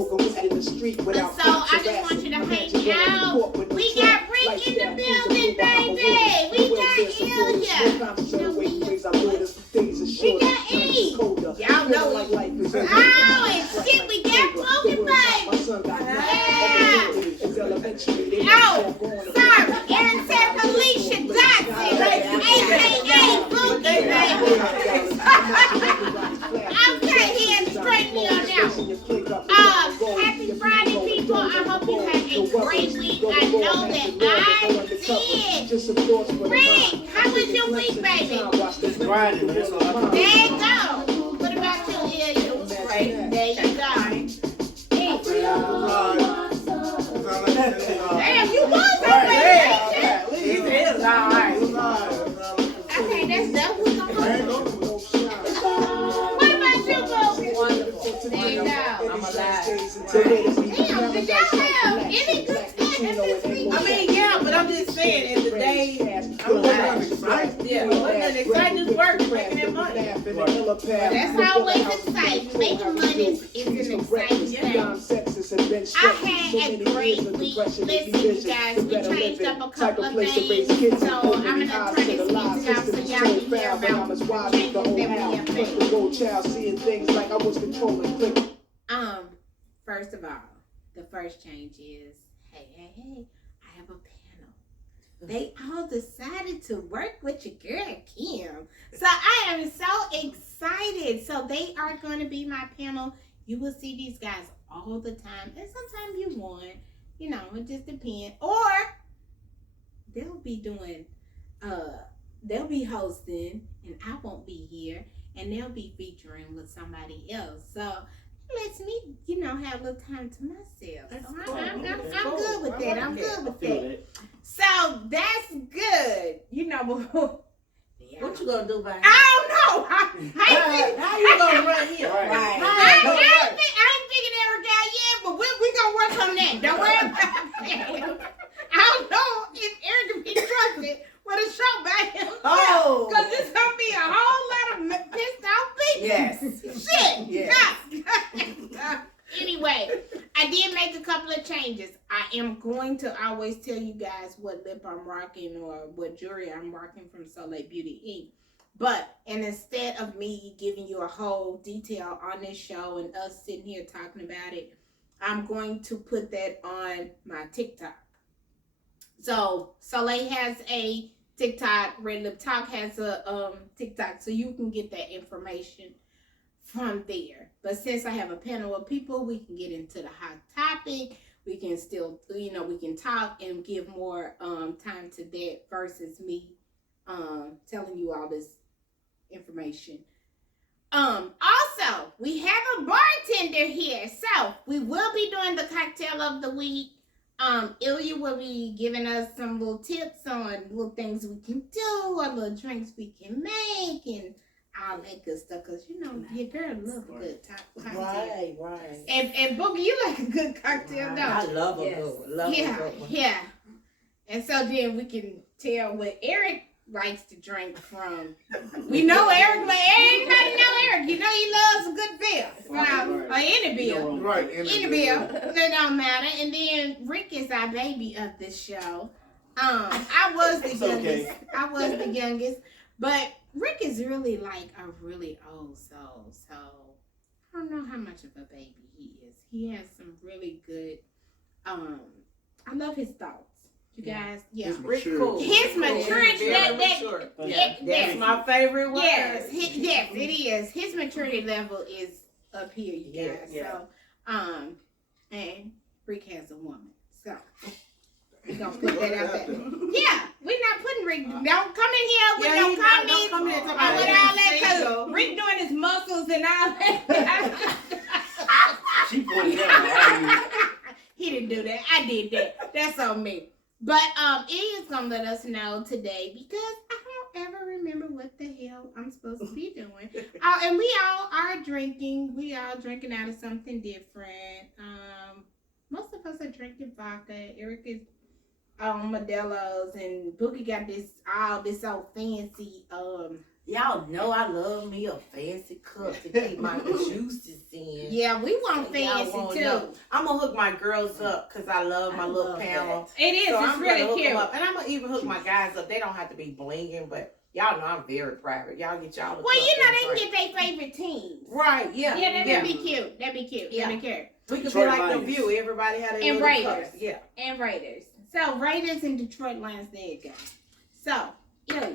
So I just want you to hang out. We got Rick in the building, baby. We got Ilya. We got E. Y'all know it. Oh, and shit, we got Boogie, baby. Yeah. Oh, sorry. Aaron said Felicia Dotson, a.k.a. Boogie, baby. Okay, he had to straighten me on now. Happy Friday, people. I hope you had a great week. I know that I did. Rick, how was your week, baby? It's Friday, man. So There you go. What about you, Ilya? It was great. There you go. Damn, you was already. Okay, that's done. We're gonna go. What about you, Boogie? Wonderful. There you go. I'm alive. Damn, did y'all have any good stuff in this week? I mean, yeah, but I'm just saying, in the day, I'm alive. Yeah, wasn't exciting as work, making that money. That's always exciting. Making money is an exciting thing. I had a great week. Listen, you guys, we changed up a couple of things. So I'm going to turn this music out so y'all can hear about the changes that we have made. First of all, the first change is, hey, I have a panel. They all decided to work with your girl, Kim. So I am so excited. So they are going to be my panel. You will see these guys all the time. And sometimes you won't. You know, it just depends. Or they'll be doing, they'll be hosting and I won't be here. And they'll be featuring with somebody else. So lets me, you know, have a little time to myself. So I'm good with that. I'm good with that. So that's good. You know, What you gonna do, baby? I don't know. How you gonna run here? I ain't figured Eric out yet, but we gonna work on that. Don't worry about that. I don't know if Eric can be trusted with a show by himself. Oh. Because it's gonna be a whole lot of pissed off people. Yes. Shit. Yes. Anyway, I did make a couple of changes. I am going to always tell you guys what lip I'm rocking or what jewelry I'm rocking from Soleil Beauty Inc. But, and instead of me giving you a whole detail on this show and us sitting here talking about it, I'm going to put that on my TikTok. So, Soleil has a TikTok, Red Lip Talk has a TikTok, so you can get that information from there. But since I have a panel of people, we can get into the hot topic. We can still, you know, we can talk and give more time to that versus me telling you all this information. Also, we have a bartender here. So, we will be doing the cocktail of the week. Ilya will be giving us some little tips on little things we can do, or little drinks we can make, and all that good stuff. Because, you know, your girl love a good cocktail. Right. And Boogie, you like a good cocktail, don't you? I love a good one. Yeah. And so then we can tell what Eric likes to drink from. We know Eric, but everybody know Eric. You know he loves a good beer. Or any beer. Right. Any beer. That don't matter. And then Rick is our baby of this show. I was the youngest. Okay. I was the youngest. But Rick is really like a really old soul. So I don't know how much of a baby he is. He has some really good, I love his thoughts. You guys, His Rick maturity. cool. His maturity, That's my favorite word. yes, yes, it is. His maturity level is up here, you guys. Yeah. So, and Rick has a woman. So, we're going to put that out there. Yeah, we're not putting Rick. Don't come in here with no comments. Don't come in and talk With all about that, because Rick doing his muscles and all that. She put it down. He didn't do that. I did that. That's on me. But he is gonna let us know today because I don't ever remember what the hell I'm supposed to be doing. And we all are drinking. We all drinking out of something different. Most of us are drinking vodka. Eric is on Modelo's, and Boogie got this old fancy Y'all know I love me a fancy cup to keep my juices in. Yeah, we want So y'all fancy won't too. know. I'm gonna hook my girls up because I love my little panel. It is. So It's I'm gonna really hook cute. them up, and I'm gonna even hook my guys up. They don't have to be blinging, but y'all know I'm very private. Y'all get y'all. Well, you know they can get their favorite teams. Right? Yeah. Yeah, that'd be cute. That'd be cute. Yeah. That'd be cute. We could be Detroit like the Lions. View. Everybody had a And little Raiders. cup. Yeah. And Raiders. So Raiders and Detroit Lions. There you go. So Ilya,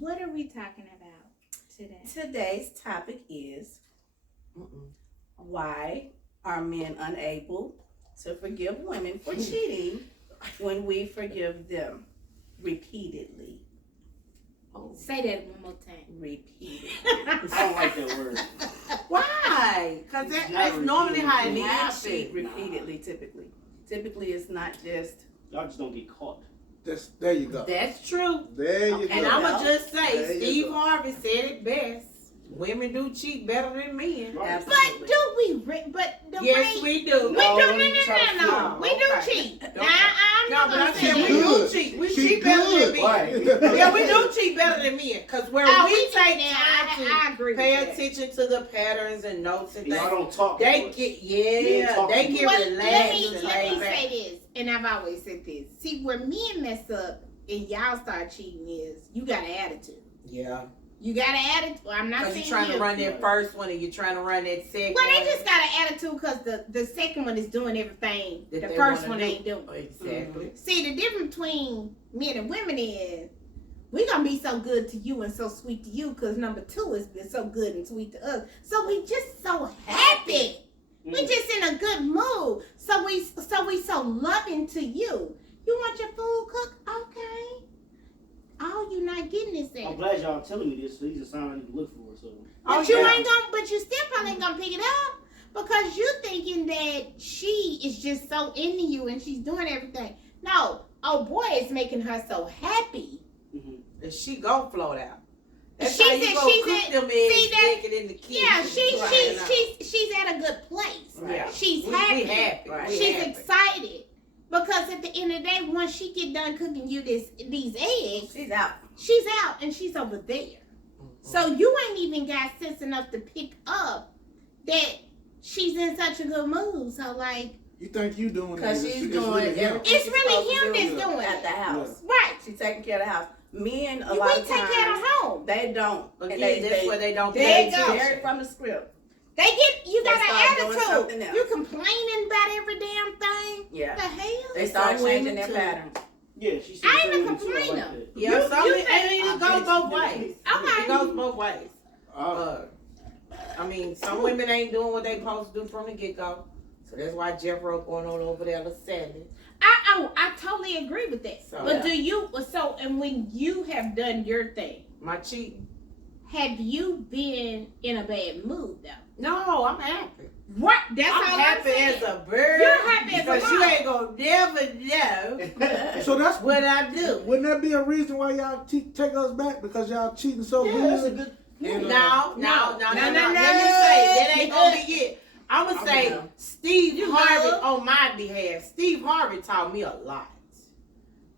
what are we talking about today? Today's topic is why are men unable to forgive women for cheating when we forgive them repeatedly? Say that one more time. Repeatedly. I don't like that word. Why? Because It's that's not normally how it Men happens. cheat repeatedly, typically. Typically, it's not just Y'all just don't get caught. There you go. That's true. There you And go. I'm going to just There say, you Steve go. Harvey said it best. Women do cheat better than men. Right. But do we? But the Yes, way we do. we do. No, No. let me try to flip. We do Okay. cheat. Okay. Nah, I'm No, not but I'm gonna saying say we that. good. do cheat. We She cheat better good. than men. Right. Yeah, we do cheat better than men. Because where Oh, we we do take that. time to I agree with pay that. attention to the patterns and notes and Y'all things, don't talk. they much. get, Men talk they too get much. Well, relaxed and let laid me back. say this, and I've always said this. See, where men mess up and y'all start cheating is you got an attitude. Yeah. You got an attitude. Well, I'm not Because saying you're trying you. to run that first one and you're trying to run that second Well, they one. just got an attitude because the second one is doing everything That the they first wanna one do. ain't doing. Exactly. See, the difference between men and women is we gonna be so good to you and so sweet to you because number two has been so good and sweet to us. So we just so happy. We just in a good mood. So we so loving to you. You want your food cooked? Okay. Oh, you not getting this I'm in. glad y'all telling me this. So these are signs I need to look for. So But Oh, you yeah. ain't gonna. But you still probably ain't gonna pick it up because you thinking that she is just so into you and she's doing everything. No, oh boy, it's making her so happy. And she gon' float out. That's She how you said gonna she's cook at- them eggs, see that- stick it in the kitchen. Yeah, and fry it out. she's at a good place. Yeah. She's We happy. happy. Right. We She's happy. excited because at the end of the day, once she get done cooking you these eggs, she's out. she's out and she's over there. So you ain't even got sense enough to pick up that she's in such a good mood. So like, You think you doing it? Because It's she's really doing him. everything. It's she's really supposed to him do that's doing at the it. house. right? She's taking care of the house. Men, a You lot ain't of take times, care of the home. they don't. Again, that's where they don't There pay you go. attention. Vary from the script. They get you They got start doing an something attitude. else. You complaining about every damn thing. What Yeah. the hell? They start Some changing women their too. patterns. yeah, she said I ain't so a many too. I like complainer. that. Yeah, You- some you and think- it goes both ways. Okay. It goes both ways. Uh, I mean, some women ain't doing what they supposed to do from the get go. So that's why Jeff Rowe going on over there to Sandy. I totally agree with that. So, But yeah. do you and when you have done your thing, My cheating. have you been in a bad mood though? No, I'm happy. What? That's I'm all happy I'm saying. as a bird. You're happy as a because you mom. ain't gonna never know so that's what I do. Wouldn't that be a reason why y'all take us back because y'all cheating so Yeah, good? that's a good. And, No. No. Let me say that ain't gonna be it. I'm gonna say know. Steve You Harvey know. on my behalf. Steve Harvey taught me a lot.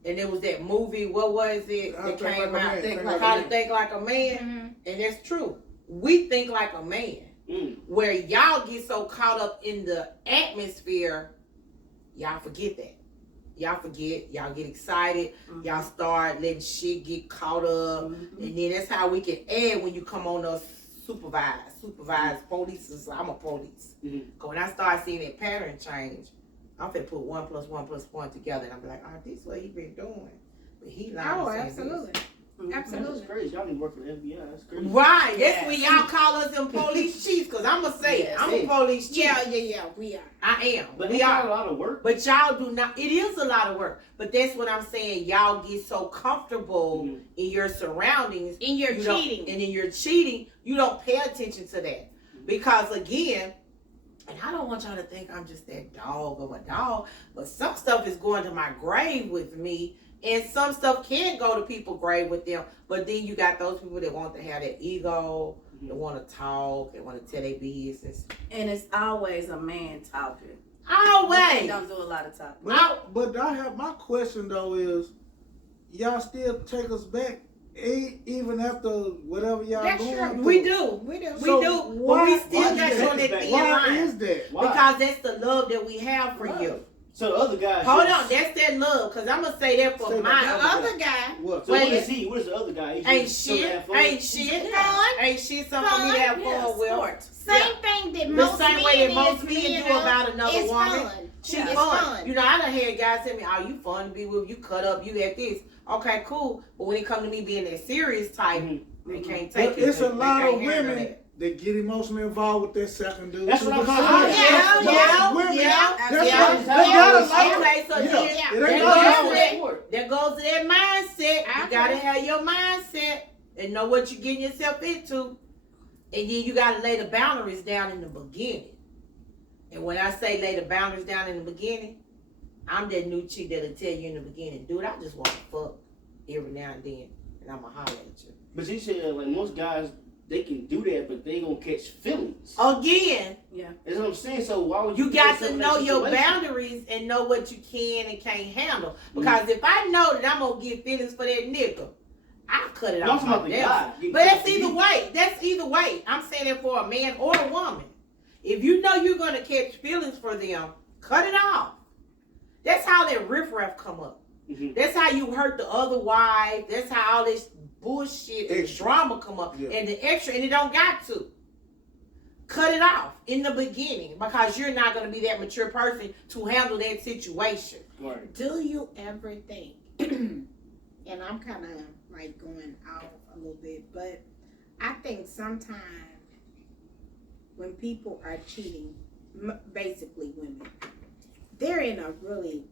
And it was that movie, what was it, How that to Think came Like a out, Man, Think How Like to a Man. Think Like a Man. Mhm. And that's true. We think like a man. Where y'all get so caught up in the atmosphere, y'all forget that. Y'all forget, y'all get excited, y'all start letting shit get caught up, and then that's how we can add when you come on us supervise police. I'm a police. Mhm. Cause when I start seeing that pattern change, I'm finna put 1 + 1 + 1 together, and I'm like, oh, this is what he been doing. But he lying. Oh, saying absolutely. this. Absolutely. That's crazy. Y'all need to work for the FBI. That's crazy. Right, that's Yes. when y'all call us them police chiefs, cause I'ma say it. I'm a police chief. Yeah, we are. I am. But We it's not are. a lot of work. But y'all do not. It is a lot of work. But that's what I'm saying. Y'all get so comfortable Mhm. in your surroundings, And you're you don't- cheating. and in your cheating, you don't pay attention to that because again. And I don't want y'all to think I'm just that dog of a dog, but some stuff is going to my grave with me, and some stuff can go to people's grave with them. But then you got those people that want to have that ego, that want to talk, that want to tell their business. And it's always a man talking. Always. Women don't do a lot of talking. But I have my question though is, y'all still take us back even after whatever y'all That's going true. through. We do. We do. We So do. why- But we still why got you you on take that it thin Why line. is that? Why? Because that's the love that we have for Right. you. So the other guys. Hold just- on, that's that love. Because I'm going to say that for Say my The that. other guy, What? So Wait. what is he? What is the other guy? He Ain't just still shit. have fun? Ain't shit. Yeah. Ain't shit something for me to have Yeah, fun with. sport. same thing that The most same men way that most is, men you do know, about another it's woman. fun. She Yeah. It's fun. fun. You know, I done had guys tell me, "Oh, you fun to be with. You cut up. You at this. Okay, cool." But when it come to me being that serious type, Mhm. they can't take But it. it's a They lot can't of handle women that. that get emotionally involved with that second dude. That's what I'm Because saying. most Yeah, women, yeah, That's yeah. what, they gotta like it. Okay, so Yeah. then It Yeah. ain't That no goes different. to that- that goes to that mindset. I You gotta agree. have your mindset and know what you're getting yourself into. And then you gotta lay the boundaries down in the beginning. And when I say lay the boundaries down in the beginning, I'm that new chick that'll tell you in the beginning, dude, I just want to fuck every now and then. And I'ma holler at you. But she said like most guys they can do that, but they gonna catch feelings. Again, That's what I'm saying. So why would you put got yourself to in know that your situation? boundaries and know what you can and can't handle. Because if I know that I'm gonna get feelings for that nigga, I'll cut it No, I'm off. talking about the myself. guy. But that's either way. That's either way. I'm saying it for a man or a woman. If you know you're gonna catch feelings for them, cut it off. That's how that riffraff come up. Mhm. That's how you hurt the other wife. That's how all this bullshit and Extra. drama come up. Yeah. And the extra, and it don't got to. Cut it off in the beginning because you're not gonna be that mature person to handle that situation. Right. Do you ever think, and I'm kind of like going off a little bit, but I think sometimes when people are cheating, basically women, they're in a really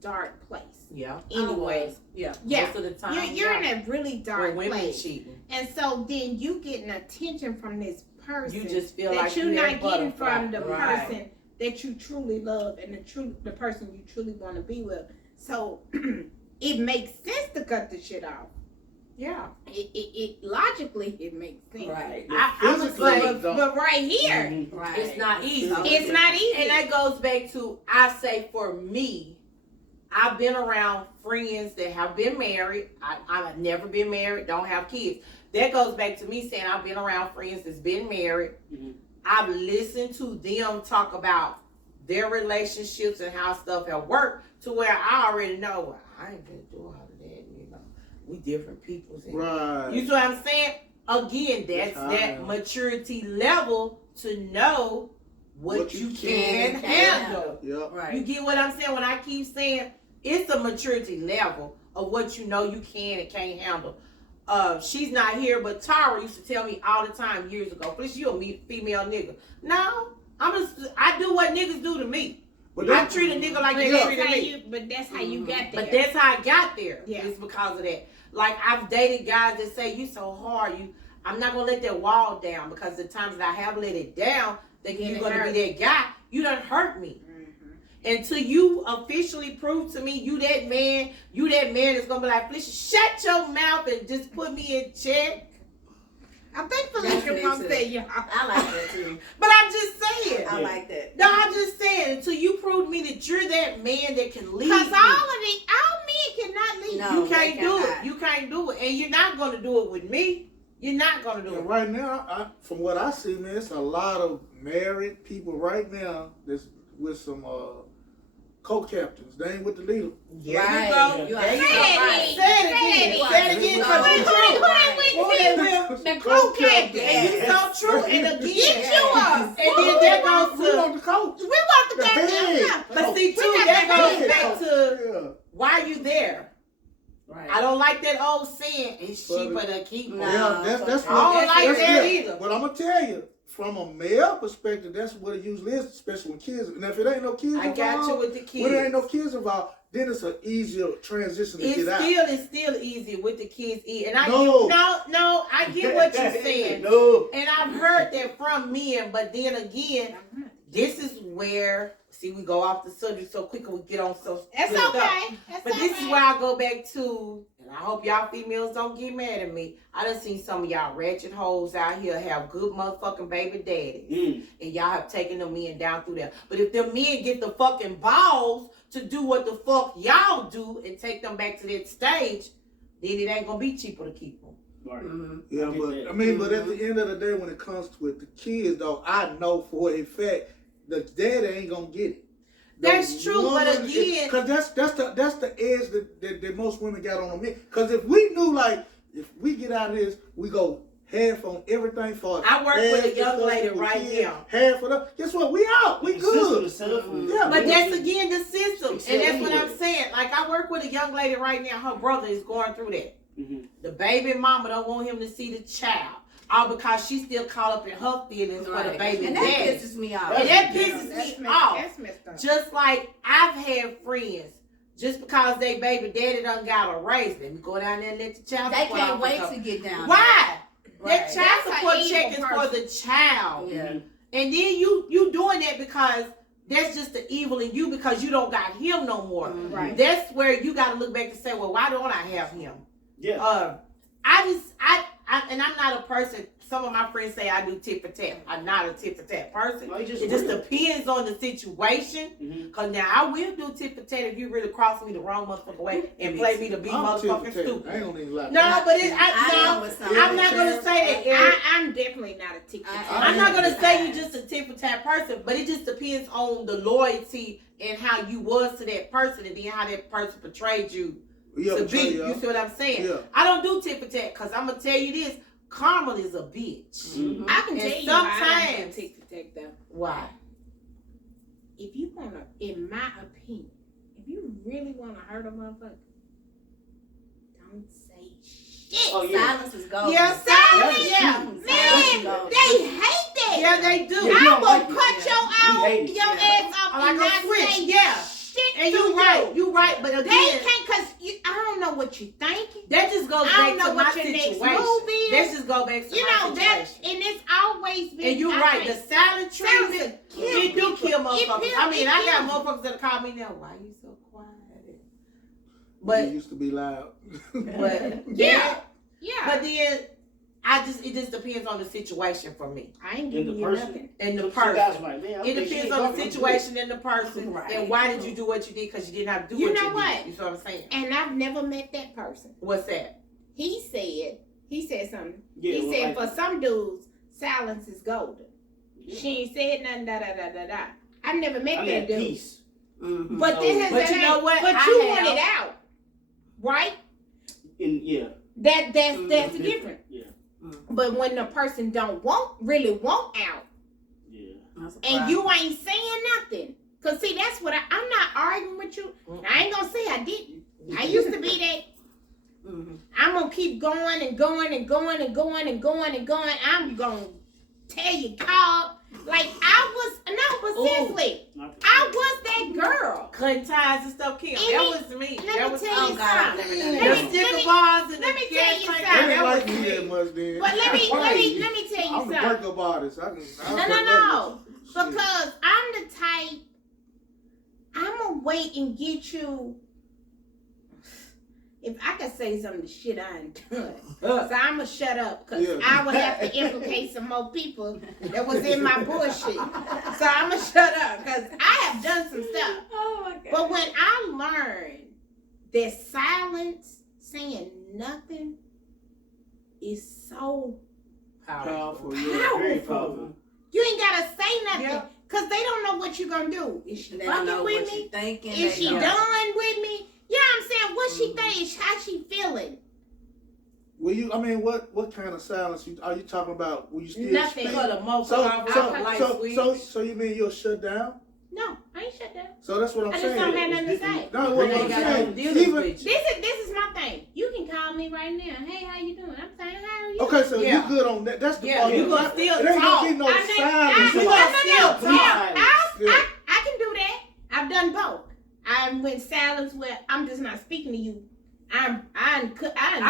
dark place. Yeah. Anyways, Yeah. yeah, Most of the time, you're yeah. in a really dark when women place, cheating. and so then you getting attention from this person You just feel that like you're you not have getting butterfly. from the Right. person that you truly love and the person you truly want to be with. So it makes sense to cut the shit off. Yeah. It logically it makes sense. Right. I'm gonna Physically, say it don't. But right here, Mhm. Right. it's not easy. it's not easy. And that goes back to, I say for me, I've been around friends that have been married. I've never been married, don't have kids. That goes back to me saying I've been around friends that's been married. Mhm. I've listened to them talk about their relationships and how stuff have worked to where I already know, well, I ain't gonna do all of that, you know. We different peoples. And Right. you see what I'm saying? Again, that's That's that how- maturity level to know what you can handle. Yep. You Right. get what I'm saying? When I keep saying it's a maturity level of what you know you can and can't handle. She's not here, but Tara used to tell me all the time years ago, "Please, you a female nigga." No, I do what niggas do to me. But I that, treat a nigga like but they that's treated how me. but that's how you got there. But that's how I got there. Yeah. It's because of that. Like I've dated guys that say you so hard. I'm not gonna let that wall down because the times that I have let it down, thinking Yeah, you're it gonna hurt. be that guy, you done hurt me. Mhm. Until you officially prove to me you that man that's gonna be like, Felicia, shut your mouth and just put me in check. I think That's Felicia me wants too. that, y'all. I like that too. But I'm just saying. I like that. No, I'm just saying, until you prove to me that you're that man that can lead Because me. all men cannot leave. No. You can't they do it. cannot. You can't do it. And you're not gonna do it with me. You're not gonna do and it. right now, from what I see, man, it's a lot of married people right now that's with some co-captains. They ain't with the leader. There Right. you go. You There you Say go. it Right. again. Say it again. Say it again. No. Because it's Who true. they with? Who they with? The co-captain. And you so true. And again. Get you up. And then that goes We to. want the coach. We want the The goddamn head. number. But see, We too, got that the goes head. back to Yeah. why are you there? Right. I don't like that old saying. It's cheaper to keep. No. Yeah, that's I don't what like that's that it. either. But I'm gonna tell you, from a male perspective, that's what it usually is, especially when kids. And if it ain't no kids I got involved, you with the when kids. there ain't no kids involved, then it's an easier transition to get out. It's still easy with the kids eat. And I No. no, I get what you're saying. No. And I've heard that from men, but then again, this is where we go off the subject so quick and we get on so That's good stuff. okay. That's But this is okay. where I go back to, and I hope y'all females don't get mad at me. I done seen some of y'all ratchet hoes out here have good motherfucking baby daddies. Mm. And y'all have taken them men down through there. But if them men get the fucking balls to do what the fuck y'all do and take them back to that stage, then it ain't gonna be cheaper to keep them. Right. Yeah, I get but that. I mean, but at the end of the day, when it comes with the kids, though, I know for a fact the daddy ain't gonna get it. That's true, but again- because that's the edge that most women got on them. Because if we knew, like, if we get out of this, we go half on everything for. I work with a young half lady for right kids, now. Half for them. Guess what? We out. We The system good. is set up for you. Yeah, But that's again the system, and Except that's what I'm anyway. saying. Like I work with a young lady right now. Her brother is going through that. Mm-hmm. The baby mama don't want him to see the child, all because she's still caught up in her feelings for the baby And that daddy. pisses me off. And that That's pisses me off. That's messed up. Just like I've had friends, just because they baby daddy done got a raise, let me go down there and let the child They support can't off wait the to get down. Why? Right. That child That's an support evil check is for person. the child. Yeah. And then you doing that because that's just the evil in you because you don't got him no more. Mhm. Right. That's where you got to look back and say, well, why don't I have him? Yeah. And I'm not a person. Some of my friends say I do tit for tat. I'm not a tit for tat person. No, you just It just real. depends on the situation. Mhm. Cause now I will do tit for tat if you really cross me the wrong motherfucking way and play me to be I'm motherfucking tit-for-tat. stupid. I ain't gonna even lie. No, but it, I know no, it's I'm not gonna say that. Eric. I'm definitely not a ticket. I'm not gonna say you're just a tit for tat person, but it just depends on the loyalty and how you was to that person, and then how that person portrayed you Yeah, to Trey, be. yeah. You see what I'm saying? Yeah. I don't do tit for tat because I'm gonna tell you this: karma is a bitch. Mhm. I can And tell you why I don't sometimes- do tick though. Why? If you wanna, in my opinion, if you really wanna hurt a motherfucker, don't say shit. Oh yeah. Silence is golden. Yeah, That's silence. Yeah, true. Man, they hate that. yeah, they do. Yeah, I you don't will like it. cut Yeah. your We hate it. your Yeah. ass off Like and a not switch, say yeah. shit And to you right, you right, but They again, can't, cause I don't know what you thinking. that just goes I back don't know to my what your next situation. move is. That just go back to You my know that, situation. and it's always been. And you're I right, the think, silent silence treatment, will kill it do people. kill It motherfuckers. kill- I mean, it I got kill. motherfuckers that call me now, why you so quiet? We But used to be loud. yeah, Yeah, but then it just depends on the situation for me I ain't And giving the you person. nothing. and the Some guys person. like, man, I It think she depends ain't on the fucking good. situation and the person, Right. and why did you do what you did? Because you didn't have to do You what know you what? did. You see what I'm saying? And I've never met that person. What's that? He said something. Yeah, He well, said like- for some dudes, silence is golden. Yeah. She ain't said nothing. Da da da da da. I never met I that mean, dude. peace. Mhm. But this is But you know what? But I you have- want it out, right? And yeah, That's the different. difference. Yeah, But when the person don't really want out, yeah. That's a and problem. you ain't saying nothing, cause see that's what I'm not arguing with you. I ain't gonna say I didn't. I used to be that. Mhm. I'm gonna keep going and going and going and going and going and going. I'm gonna tell you, call. Like I was but Ooh. seriously, Not the I same. was that girl. Cutting ties and stuff, Kim. And That it- was me. let That me was tell you Oh, God, something. let me- The Let me- sticker bars and let the me gas tell you tank, They something. didn't that like was me that me. much then. But let me tell you I'm a something. breakup artist. I'll No. break up with you. Shit. Because I'm the type, I'm gonna wait and get you. If I could say some of the shit I ain't done, so I'm gonna shut up because Yeah. I would have to implicate some more people that was in my bullshit. So I'm gonna shut up because I have done some stuff. Oh my God. But when I learned that silence, saying nothing, is so Powerful, yeah. Very powerful. powerful. You ain't gotta say nothing Yeah. because they don't know what you gonna do. Is she They don't know fucking with what me? you're thinking. Is They she don't- done with me? Yeah, I'm saying, what she Mhm. think? How she feeling? Well, what kind of silence are you talking about? Will you still Nothing. speak? Cut a motherfucker So, off so, with a light so, switch. so you mean you'll shut down? No, I ain't shut down. So that's what I'm I just saying. don't have It's nothing to different. say. No, what They I'm ain't got saying. no dealings Even, with you. This is my thing. You can call me right now. Hey, how you doing? I'm saying, how are you? okay, so Yeah. you good on that? That's the Yeah, part. you It gonna ain't still gonna talk. be no I think- silence. We no, gonna no, still no, no. talk. Yeah. I can do that. I've done both. I went silence where I'm just not speaking to you. I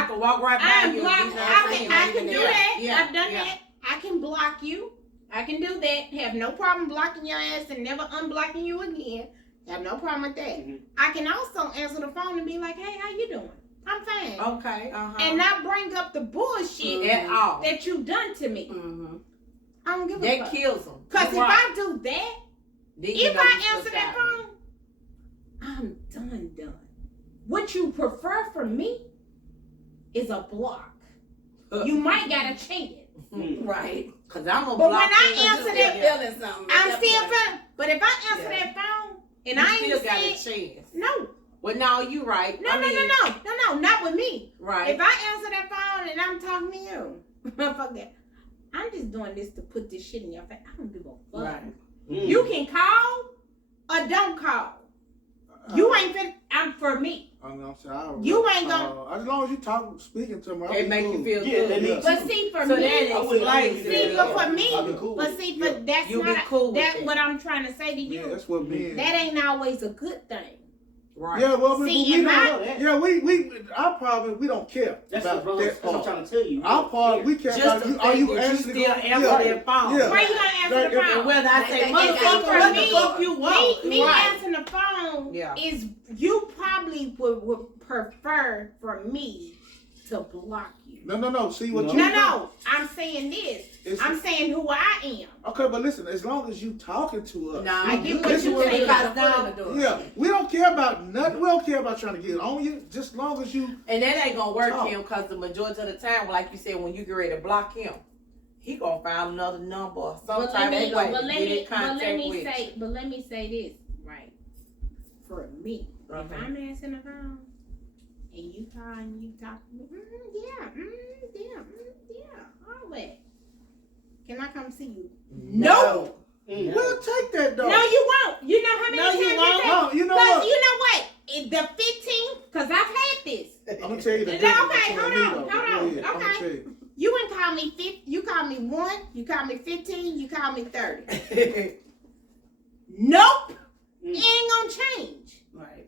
can walk right by I'm you. block. and be like, I can do yeah, that. yeah, I've done yeah. that. I can block you. I can do that. Have no problem blocking your ass and never unblocking you again. Have no problem with that. Mhm. I can also answer the phone and be like, "Hey, how you doing? I'm fine," Okay, and not bring up the bullshit at all. that you done to me. Mhm. I don't give a That fuck. kills them. Cause if I do that, if I answer that phone, I'm done. What you prefer from me is a block. You might got a chance. Right. Cause I'm a But when block. I you, answer still that got- feeling something. I'm still feeling. But if I answer Yeah. that phone and you I still ain't got a said chance. no, Well, no, you right. no, I mean, no, not with me. right. If I answer that phone and I'm talking to you, fuck that. I'm just doing this to put this shit in your face. I don't give a fuck. Right. You can call or don't call. You ain't fit. I'm for me. I'm gonna say, I don't You know. ain't gonna- as long as you speaking to me, I'll It be make cool. you feel Yeah, good. that Yeah. makes But see, for So me, that explains see, it. but for me, I'll be cool but with see, it. but that's You be not cool with that's it. what I'm trying to say to Yeah, you. that's what men. That ain't always a good thing. Right. Yeah, well, See, we and don't. my- Yeah, we our problem, we don't care That's about what that I'm part. trying to tell you. Our part, we care Just about the you. fact Are you that you actually still gonna answer yeah. their phone. Yeah. Where you gonna answer Like, the if- phone? And whether I say, They motherfucker, got what the me- fuck you want? Me Right. answering the phone Yeah. is you probably would prefer for me to block you. No. See what No. you No, I'm saying this. It's- I'm saying who I am. Okay, but listen, as long as you talking to us. Nah, I you get good. what you Listen, saying. Because now, Yeah, we don't care about nothing. We don't care about trying to get on you. Just as long as you. and that ain't gonna work Talk. him because the majority of the time, like you said, when you get ready to block him, he gonna find another number or some But type let me, of way but to let get me, in but contact let me with. say, but let me say this, right? For me, Uh-huh. if I'm answering the phone and you call and you talk to me, all that. Can I come see you? No. We'll take that though. No, you won't. You know how many No, you times won't. take? No, you know Because what? you know what? The 15, because I've had this. I'm gonna tell you the No, difference okay, between hold me, on, though. hold Go on, ahead. I'm gonna okay. tell you. You ain't call me 50, you call me 1, you call me 15, you call me 30. Nope. It ain't gonna change. Right.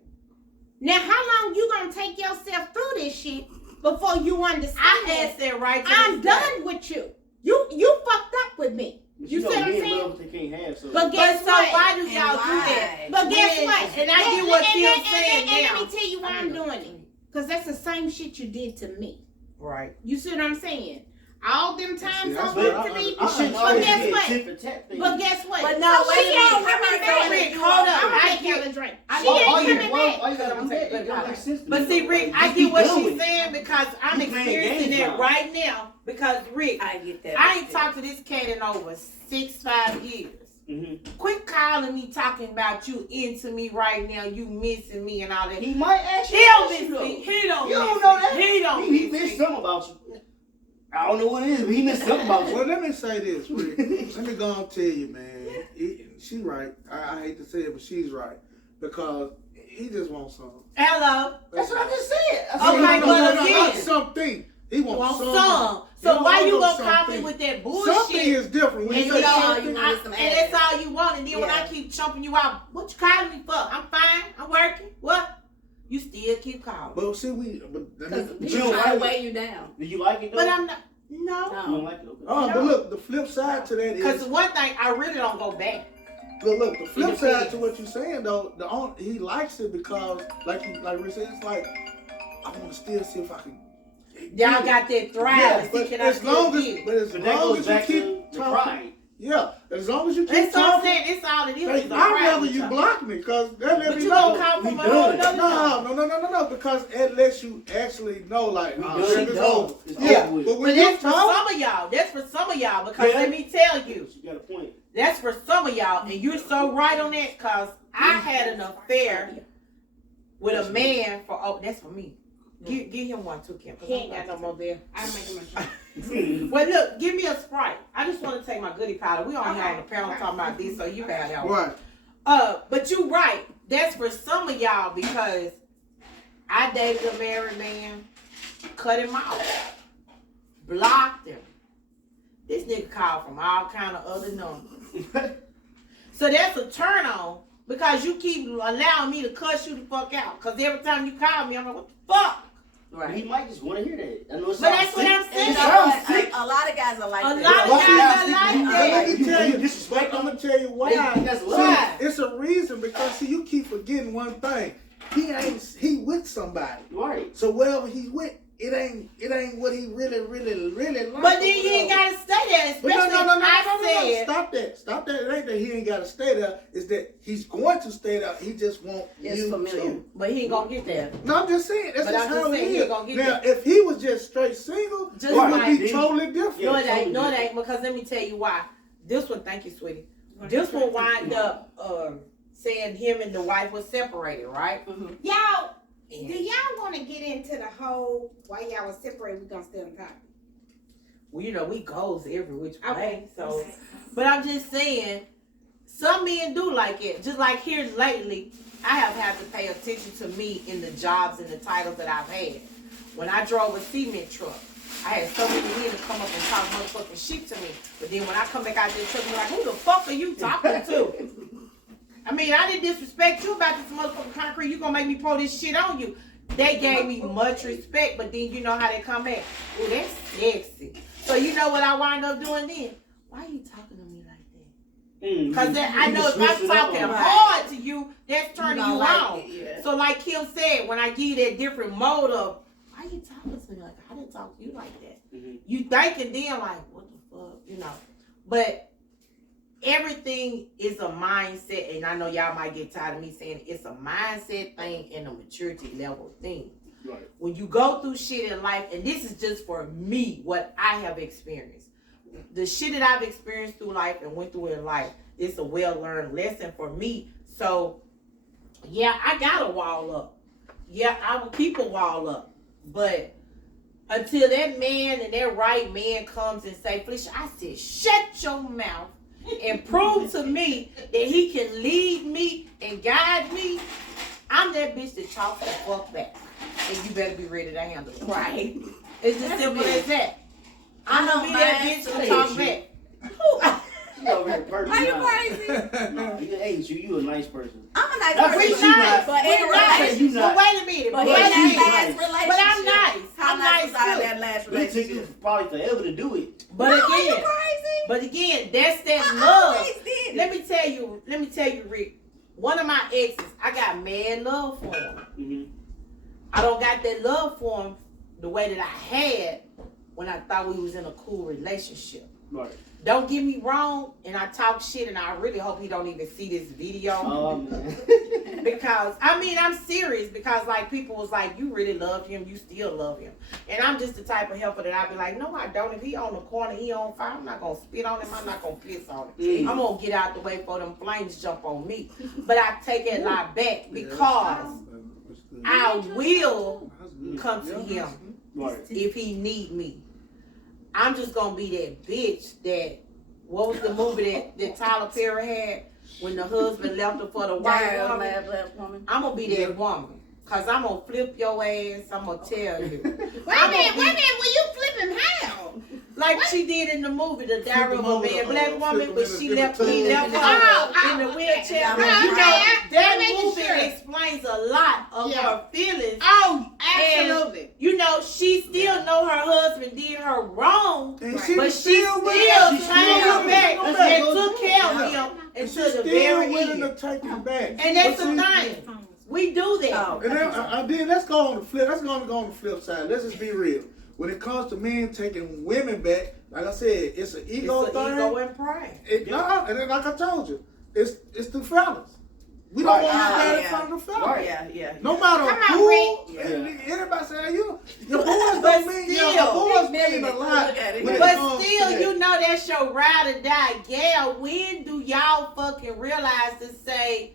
Now, how long you gonna take yourself through this shit before you understand I that asked that right to I'm this day. done with you? You fucked up with me. You see what I'm men saying? love what they can't have. So. But But guess so what? why do And y'all do that? why? But guess When- what? and I get what Kim's and saying now. let me tell you why I'm doing it. Because that's the same shit you did to me. Right. You see what I'm saying? All them See, times that's I what went to these It shouldn't but always guess be a what? tit for tat thing. But guess what? But no, So wait she a ain't minute. coming So back. Rick, hold up. I'm I gonna get- get a drink. I- She all ain't you- coming all back. you gotta do that, it don't make sense to But me, see, though. Rick, Just I be get what done she's with it. saying because I'm You playing experiencing games it now. right now. Because Rick, I get that. I ain't talked to this cat in over 5 years. Quit calling me talking about you into me right now. You missing me and all that. He might ask He you. don't miss miss you, me. though. He don't. You don't miss know me. that. He don't. He miss missed me. something about you. I don't know what it is, but he missed something about Well, you. let me say this, Rick. Let me go and tell you, man. She right. I hate to say it, but she's right because he just wants something. Hello. That's what I just said. I Oh said, my no, God, no, no, again. Not something. He Want wants some. So You why don't you want gonna call me something. with that Something bullshit? is different. When And you you say know, something, you want some and that's ass. all you want. And then when I Yeah. keep chomping you out, what you calling me for? I'm fine. I'm working. What? You still keep calling. but see, let Because me- you people don't try to like weigh you down. Do you like it though? But I'm not. No. You don't No. like it, okay. Oh, but look, the flip side to that Because is one thing, I really don't go back. look. The flip It side depends. to what you're saying though, he likes it because, like Rick said, it's like I want to still see if I can. Y'all got that thrive. Yeah, See, but can I as still long as, get it? but as But that long goes as you back keep to the talking, pride. yeah, as long as you keep That's what I'm talking, saying. It's all it is. like, is a I'd pride rather with you y'all. block me because that let But me you know. gonna come we from a done. whole nother No, because it lets you actually know, like, We oh, done. shit, it's Done. over. It's Yeah, over with. but But when you that's for talk, some of y'all. That's for some of y'all. Because Yeah. let me tell you, You got a point. that's for some of y'all. And you're so right on that because I had an affair with a man for, oh, that's for me. Give him one too, Kim. 'Cause He I ain't got got no more there. I'm making my drink. Well, look, give me a Sprite. I just want to take my goodie powder. We on here on the Okay. panel talking about this, so you got that. right? But you right. That's for some of y'all because I dated a married man, cut him off, blocked him. This nigga called from all kind of other numbers. So that's a turn on because you keep allowing me to cuss you the fuck out. Because every time you call me, I'm like, what the fuck? He Right. might just want to hear that. I know it But sounds that's what sick. I'm And saying. you It know sounds what? sick. A lot of guys are like A that. lot of Why guys y'all are think like you- that. Let me tell you, disrespect I'm him. gonna tell you why. That's See, Why? it's a reason because see, you keep forgetting one thing. He with somebody. Right. So wherever he's with, it ain't what he really like. But then you ain't gotta stay there, But especially no. Stop that. It ain't that he ain't gotta stay there. It's that he's going to stay there. He just won't It's you familiar. to. But he ain't gonna get there. No, I'm just saying. That's But just I'm just how saying, it he is. ain't gonna get Now, there. if he was just straight single, Just it would like- be totally different. No, it Yeah, ain't. No, it totally. ain't. Because let me tell you why. This one, thank you, sweetie. This one wind up saying him and the wife was separated, right? Y'all, do And, y'all want to get into the whole why y'all was separated? We gonna stay on top. well, you know, we goes every which way. Okay. So, but I'm just saying, some men do like it. Just like here lately, I have had to pay attention to me in the jobs and the titles that I've had. When I drove a cement truck, I had so many men to come up and talk motherfucking shit to me. But then when I come back out there, truck, I'm like, who the fuck are you talking to? I mean, I didn't disrespect you about this motherfucking concrete. You gonna make me pour this shit on you. They gave me much respect, but then you know how they come back. Ooh, that's sexy. So you know what I wind up doing then? Why are you talking to me like that? Because I know if I'm talking hard to you, that's turning you on. Yeah. So like Kim said, when I give you that different mode of, why you talking to me like I didn't talk to you like that? You thinking then like, what the fuck, you know? But everything is a mindset, and I know y'all might get tired of me saying it's a mindset thing and a maturity level thing. Right. When you go through shit in life, and this is just for me, what I have experienced. The shit that I've experienced through life and went through in life, it's a well-learned lesson for me. So, yeah, I got a wall up. Yeah, I will keep a wall up. But until that man and that right man comes and say, Felicia, I said, shut your mouth and prove to me that he can lead me and guide me, I'm that bitch that talks the fuck back. And you better be ready to handle it. Right. It's as That's simple me. as that. I'm I gonna know be that mine bitch to too. talk back. You over here perfect. Are you now. crazy? No, you ain't you a nice person. I'm a nice That's person. what We she nice. not. But We in a nice. relationship, you But not. wait a minute. But in wait a that minute. last But relationship, But I'm nice. How I'm nice nice was I in too. that last It took you relationship? probably forever to do it. But No, are you again, crazy? that's that I love. always did. Let me tell you, Rick. One of my exes, I got mad love for him. Mm-hmm. I don't got that love for him the way that I had when I thought we was in a cool relationship. Right. Don't get me wrong, and I talk shit, and I really hope he don't even see this video. Oh man. Because, I mean, I'm serious, because, like, people was like, you really love him, you still love him. And I'm just the type of helper that I'd be like, no, I don't. If he on the corner, he on fire, I'm not going to spit on him, I'm not going to piss on him. I'm going to get out the way for them flames jump on me. But I take that lie back because I will come to him Right. if he need me. I'm just gonna be that bitch that, what was the movie that Tyler Perry had when the husband left her for the white woman? Black woman. I'm gonna be that woman. Cause I'm gonna flip your ass, I'm gonna tell you. Wait a minute, will you flip him how? Like she did in the movie, The Diary of a over Mad the, Black flip Woman, him but in a he different left tub. her in the wheelchair. okay. You know, I'm that making movie sure. explains a lot of Yeah. her feelings. Oh, absolutely. You know, she still know her husband did her wrong, And Right. she but was she still still willing. trying to She come back still and willing. took care of Yeah. him And she's until the still very willing end. to take him back. And that's But the see, thing. We do that. Oh. And then let's go on the flip. Let's go on the flip side. Let's just be real. When it comes to men taking women back, like I said, it's an ego It's the thing. ego and pride. And then like I told you, it's the fellas. We don't Right. want to look at it Yeah. from the fellas. Right. Yeah. No matter Come on, who, Rick. anybody say your boys But don't mean still, your boys Big mean a million. lot. Look at it. when it But comes to still, that. you know that's your ride or die gal. When do y'all fucking realize to say,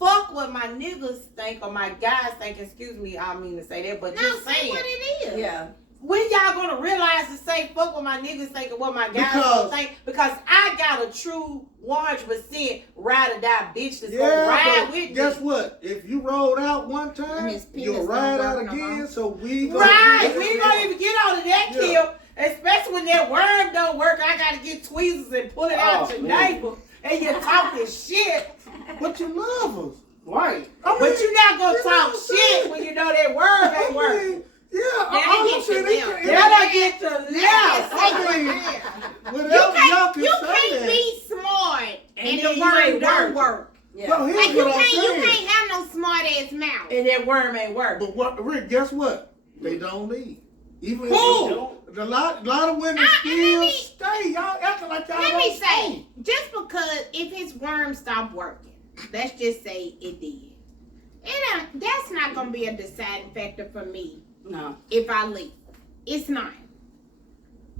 fuck what my niggas think or my guys think? Excuse me, I don't mean to say that, but No, just say saying. what it is. Yeah. When y'all gonna realize to say fuck what my niggas think and what my guys Because- don't think? Because I got a true 100% ride or die bitch that's gonna Yeah, ride but with guess me. what? If you rolled out one And time, his penis you'll don't ride work out no again. more. So we go. Right, we ain't gonna even get on to that Yeah. kill. Especially when that worm don't work, I gotta get tweezers and pull it out Oh, your man. neighbor. And you're talking shit. But you love us. Right. I But you're not gonna you talk know what I'm saying? shit when you know that worm ain't working. Yeah, That'll I'm get saying you they down. can- That'll get to Let's left. just say I mean, what it is. whatever You y'all can't, can you say can't that. be smart and And the then you word ain't don't working. work. Yeah. No, here's Like you what I'm saying. can't have no smart ass mouth. And that worm ain't working. But what, Rick? Guess what? They don't leave. Even Who? if a lot of women and still let me- stay. Y'all acting like y'all Let don't me say, stay. just because if his worm stopped working, let's just say it did. That's not gonna be a deciding factor for me No. if I leave. It's not.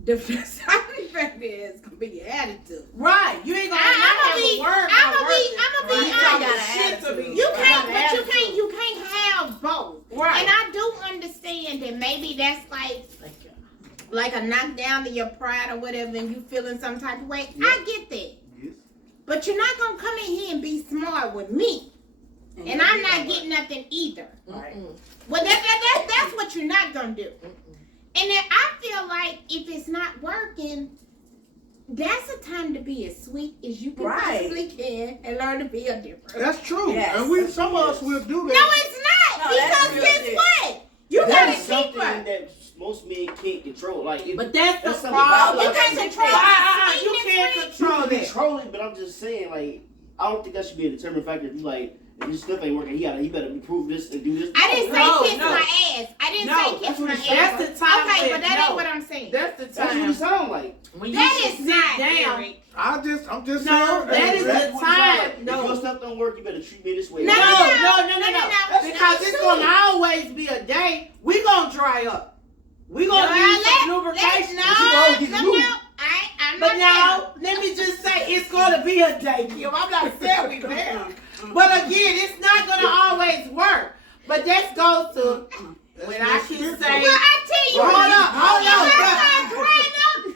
The deciding factor is gonna be your attitude. Right. You ain't gonna I'ma have be- a word. I'ma be You talking honest. shit to me. You got can't, an but attitude. you can't have both. Right. And I do understand that maybe that's like a knockdown to your pride or whatever, and you feeling some type of way. Yeah. I get that. Yes. But you're not gonna come in here and be smart with me, and I'm not getting nothing either. Right. Well, that's what you're not gonna do. And then I feel like if it's not working, that's a time to be as sweet as you can Right. possibly can and learn to be a different. That's true. Yes. And some of us will do No, that. it's not. No, that's Because real guess shit. what? You That gotta is keep something her. that most men can't control. Like, if, But that's the That's something problem. You can't control You the can't sweetness, control you can that. control it, but I'm just saying, like, I don't think that should be a determining factor. If you like, if this stuff ain't working, he better improve this and do this. I didn't No, say kiss no. my ass. I didn't No, say kiss that's what my it- ass. That's the time. Okay, when- but that no, ain't what I'm saying. That's the That's what time it sound like. when you That should is sit not down. Eric. I'm just No, saying. that is That's the what it sound time. like. If your No. stuff don't work, you better treat me this way. No, No, no, no. Because it's gonna always be a day. We gonna dry up. We gonna need some lubrication. I'm not now, let me just say, it's gonna be a day, Kim. I'm not saying we there. But again, it's not gonna always work. But that goes to when I can say, Well, I tell you, Hold up.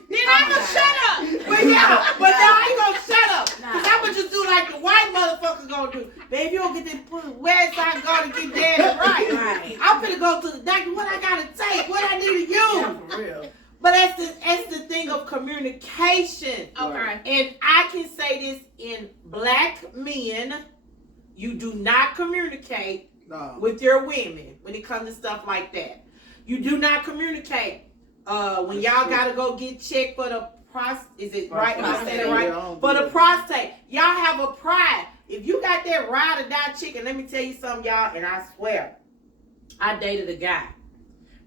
then I'm gonna shut up. but yeah, but now I ain't gonna shut up. Cause I'm gonna just do like the white motherfuckers gonna do. Baby, you don't get this pussy. Where's I go to get dead right? Right. I'm finna go to the doctor. What I gotta take? What I need to use? Yeah, for real. But that's the thing of communication. Okay. And I can say this in black men, you do not communicate No. with your women when it comes to stuff like that. You do not communicate when y'all gotta go get checked for the is it right? Am I saying it right? For the prostate. Y'all have a pride. If you got that ride or die chicken, let me tell you something, y'all, and I swear, I dated a guy.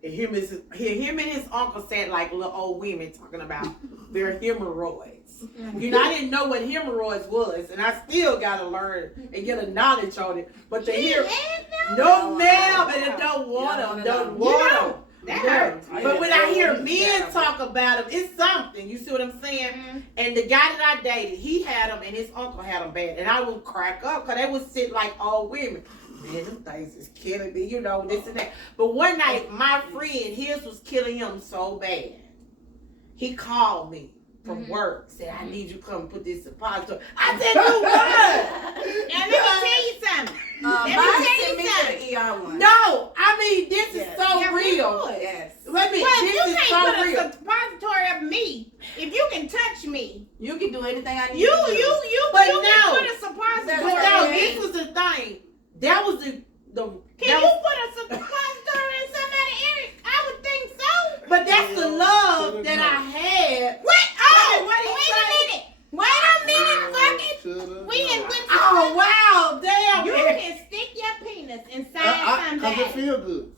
And him and his uncle sat like little old women talking about their hemorrhoids. You know, I didn't know what hemorrhoids was, and I still gotta learn and get a knowledge on it. But to hear, no ma'am, and it don't want them, don't want them. That hurts. But when I hear men talk about them, it's something. You see what I'm saying? And the guy that I dated, he had them, and his uncle had them bad, and I would crack up because they would sit like old women. Man, them things is killing me, you know, this and that. But one night, my friend, his was killing him so bad. He called me from work, said, I need you to come put this suppository. I said, do what? Now let me tell you something. Let me Mine tell sent you me something. to the ER one. No, I mean, this is Yes. so Yeah, real. we would. Yes. Let me, Well, this you is can't so put real. a suppository of me. If you can touch me, You can do anything I need you to do. But can no. put a suppository. But no, in me. this was the thing. That was the Can that you was, put a suppository in somebody, Eric? I would think so. but that's the love that I had. What? Oh, What did he wait a say? minute. Wait a minute, fucking. We in good Oh wow, damn. You Eric. can stick your penis inside Because it somebody. feel good.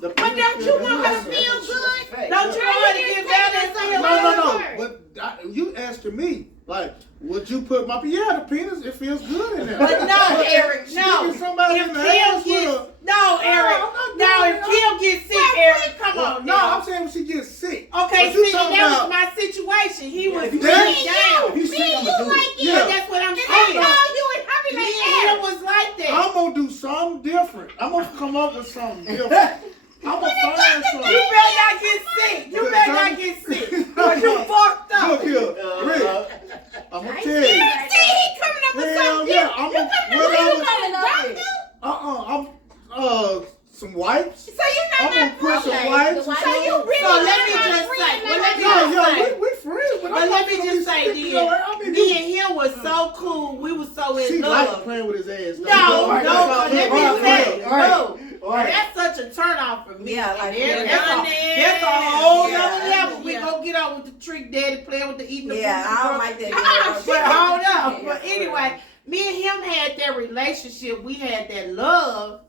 But don't you want her to feel good? Don't you How want to you get just better taking and some feel No. Word. But you asking me, like, would you put my the penis? It feels good in there. But no, Eric, no. Sticking somebody If in the Kim ass with gets a. no, Eric, I'm not no. doing If it. Kim gets sick, Eric, come on, No, now. I'm saying when she gets sick. Okay, But you see, talking that was about- my situation. He was if you really sick- down. If you sick, Me I'ma and do you it. like But Yeah. that's what I'm And I saying. call you and hurry Me like and him that. was like that. I'm gonna do something different. I'm gonna come up with something different. I'm gonna find something. You better not get sick. You better not get sick. Cause you fucked Look up. here, Rick. I'm gonna tell you. See, he coming up with Hell something yeah, different. I'm You a- coming what up I'm with a- something I'm some wipes. So you're I'm not gonna my put friend. some wipes. the So you really So let not me my just friend, say- well, like let me I just thought. say- we friends, but But I'm let not me gonna just be say sticking your- I this. mean, Me and him was so cool. We were so she in like love. playing with his ass. No, Right, no, right, let me right, say, right, right. no. Right. That's such a turn off for me. Yeah, And like, then yeah. that's a whole Yeah. nother level. We Yeah. gonna get on with the trick daddy, playing with the eating the Yeah, food. I don't like that. But hold up. Yeah, But for anyway, me and him had that relationship. We had that love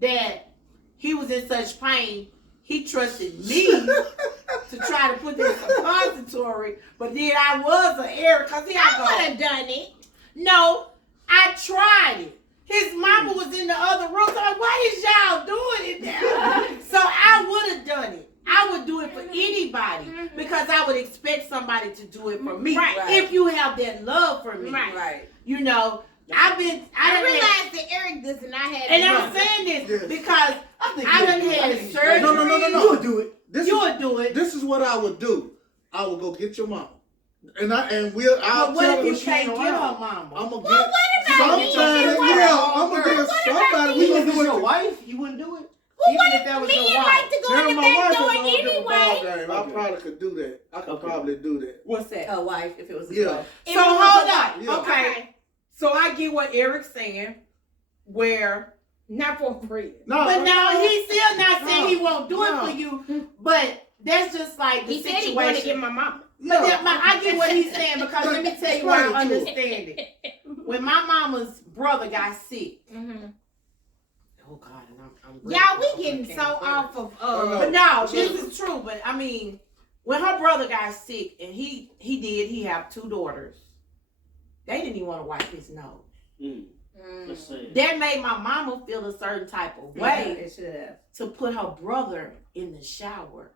that he was in such pain. he trusted me to try to put this suppository, but then I was an error because he I would have done it. No, I tried it. His mama was in the other room. So I'm like, why is y'all doing it now? So I would have done it. I would do it for anybody because I would expect somebody to do it for me. Right. If you have that love for me. Right. Right. You know, I I realized that Eric does not have. and the I'm money. saying this Yes. because I I done had surgery. No. You would do it. This You is, would do it. this is what I would do. I would go get your mom, I'll But what tell if you her she can't ain't get her around. mama? I'm gonna Well, get what about me? somebody. What Yeah, about- I'm gonna get what about somebody. me? We Even gonna if it do was it. your wife, you wouldn't do it. Well, Even what if if that was me your and wife. like to go Now, in the my back wife door is a whole different ball anyway? game. I Okay. probably could do that. I could Okay. probably do that. What's that? A wife, if it was a Yeah. wife. If So it was hold a on. Yeah. Okay. So I get what Eric's saying, where Not for free. No, but now he's still not saying he won't do No. it for you. But that's just like the He said he wanted to situation. get my mama. But I get what he's saying because let me tell you why I Explain it to understand it. When my mama's brother got sick, Mm-hmm. oh God, and I'm Y'all, grateful we getting for so cancer. off of no. But no, this is true. But I mean, when her brother got sick, and he have 2 daughters. They didn't even want to wipe his nose. Let's say. That made my mama feel a certain type of way It should have. to put her brother in the shower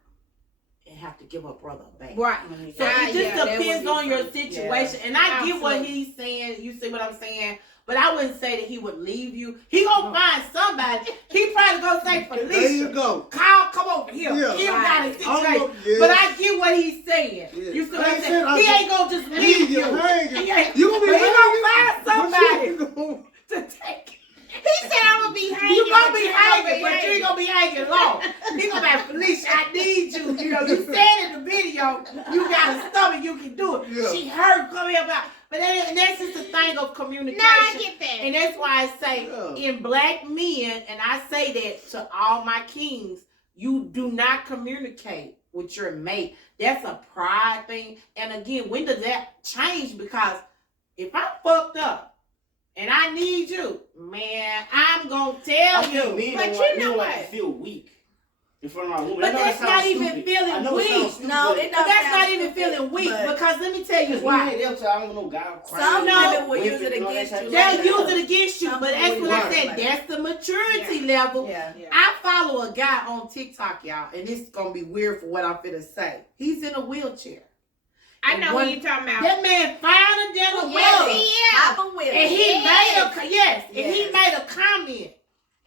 and have to give her brother a bath. Right. So Ah, it just yeah, that depends would be on your fun. situation. And I get what Absolutely. he's saying. You see what I'm saying? But I wouldn't say that he would leave you. He gonna find somebody. He probably gonna say, There you Felicia, go. Kyle, come over here. Yeah. He got a situation. Yeah. But I get what he's saying. Yeah. You see what I I'm ain't saying? said He I- ain't gonna just Leave leave you you. hanging. He ain't- You gonna be But he hanging. gonna find somebody But you gonna- to take. He said I'm gonna be hanging. You gonna be but hanging, but you ain't gonna be hanging long. He gonna be like, Felicia, I need you. You know, you said in the video, you got a stomach, you can do it. Yeah. She hurt, come here about. But that's just a thing of communication. No, I get that. And that's why I say Yeah. in black men, and I say that to all my kings, you do not communicate with your mate. That's a pride thing. And again, when does that change? Because if I'm fucked up and I need you, man, I'm gonna tell I you. think men But don't you like, know men like what? to feel weak in front of our woman. But I know that's that sounds not even stupid. feeling I know weak. it sounds stupid. No, but- it But don't that's sound not even stupid, feeling weak but because let me tell you Because why. we ain't up to, I don't know, God crying. some No. women will use it Women, all that against type you. of They'll stuff. use it against you, Some but that's people what I will. said. That's the maturity level. Yeah. I follow a guy on TikTok, y'all, and this is gonna be weird for what I'm finna say. He's in a wheelchair. I know One- who you're talking about. That man finer than a Yes, mother. he is. Papa will. And he Yes. and he Yes. made a comment.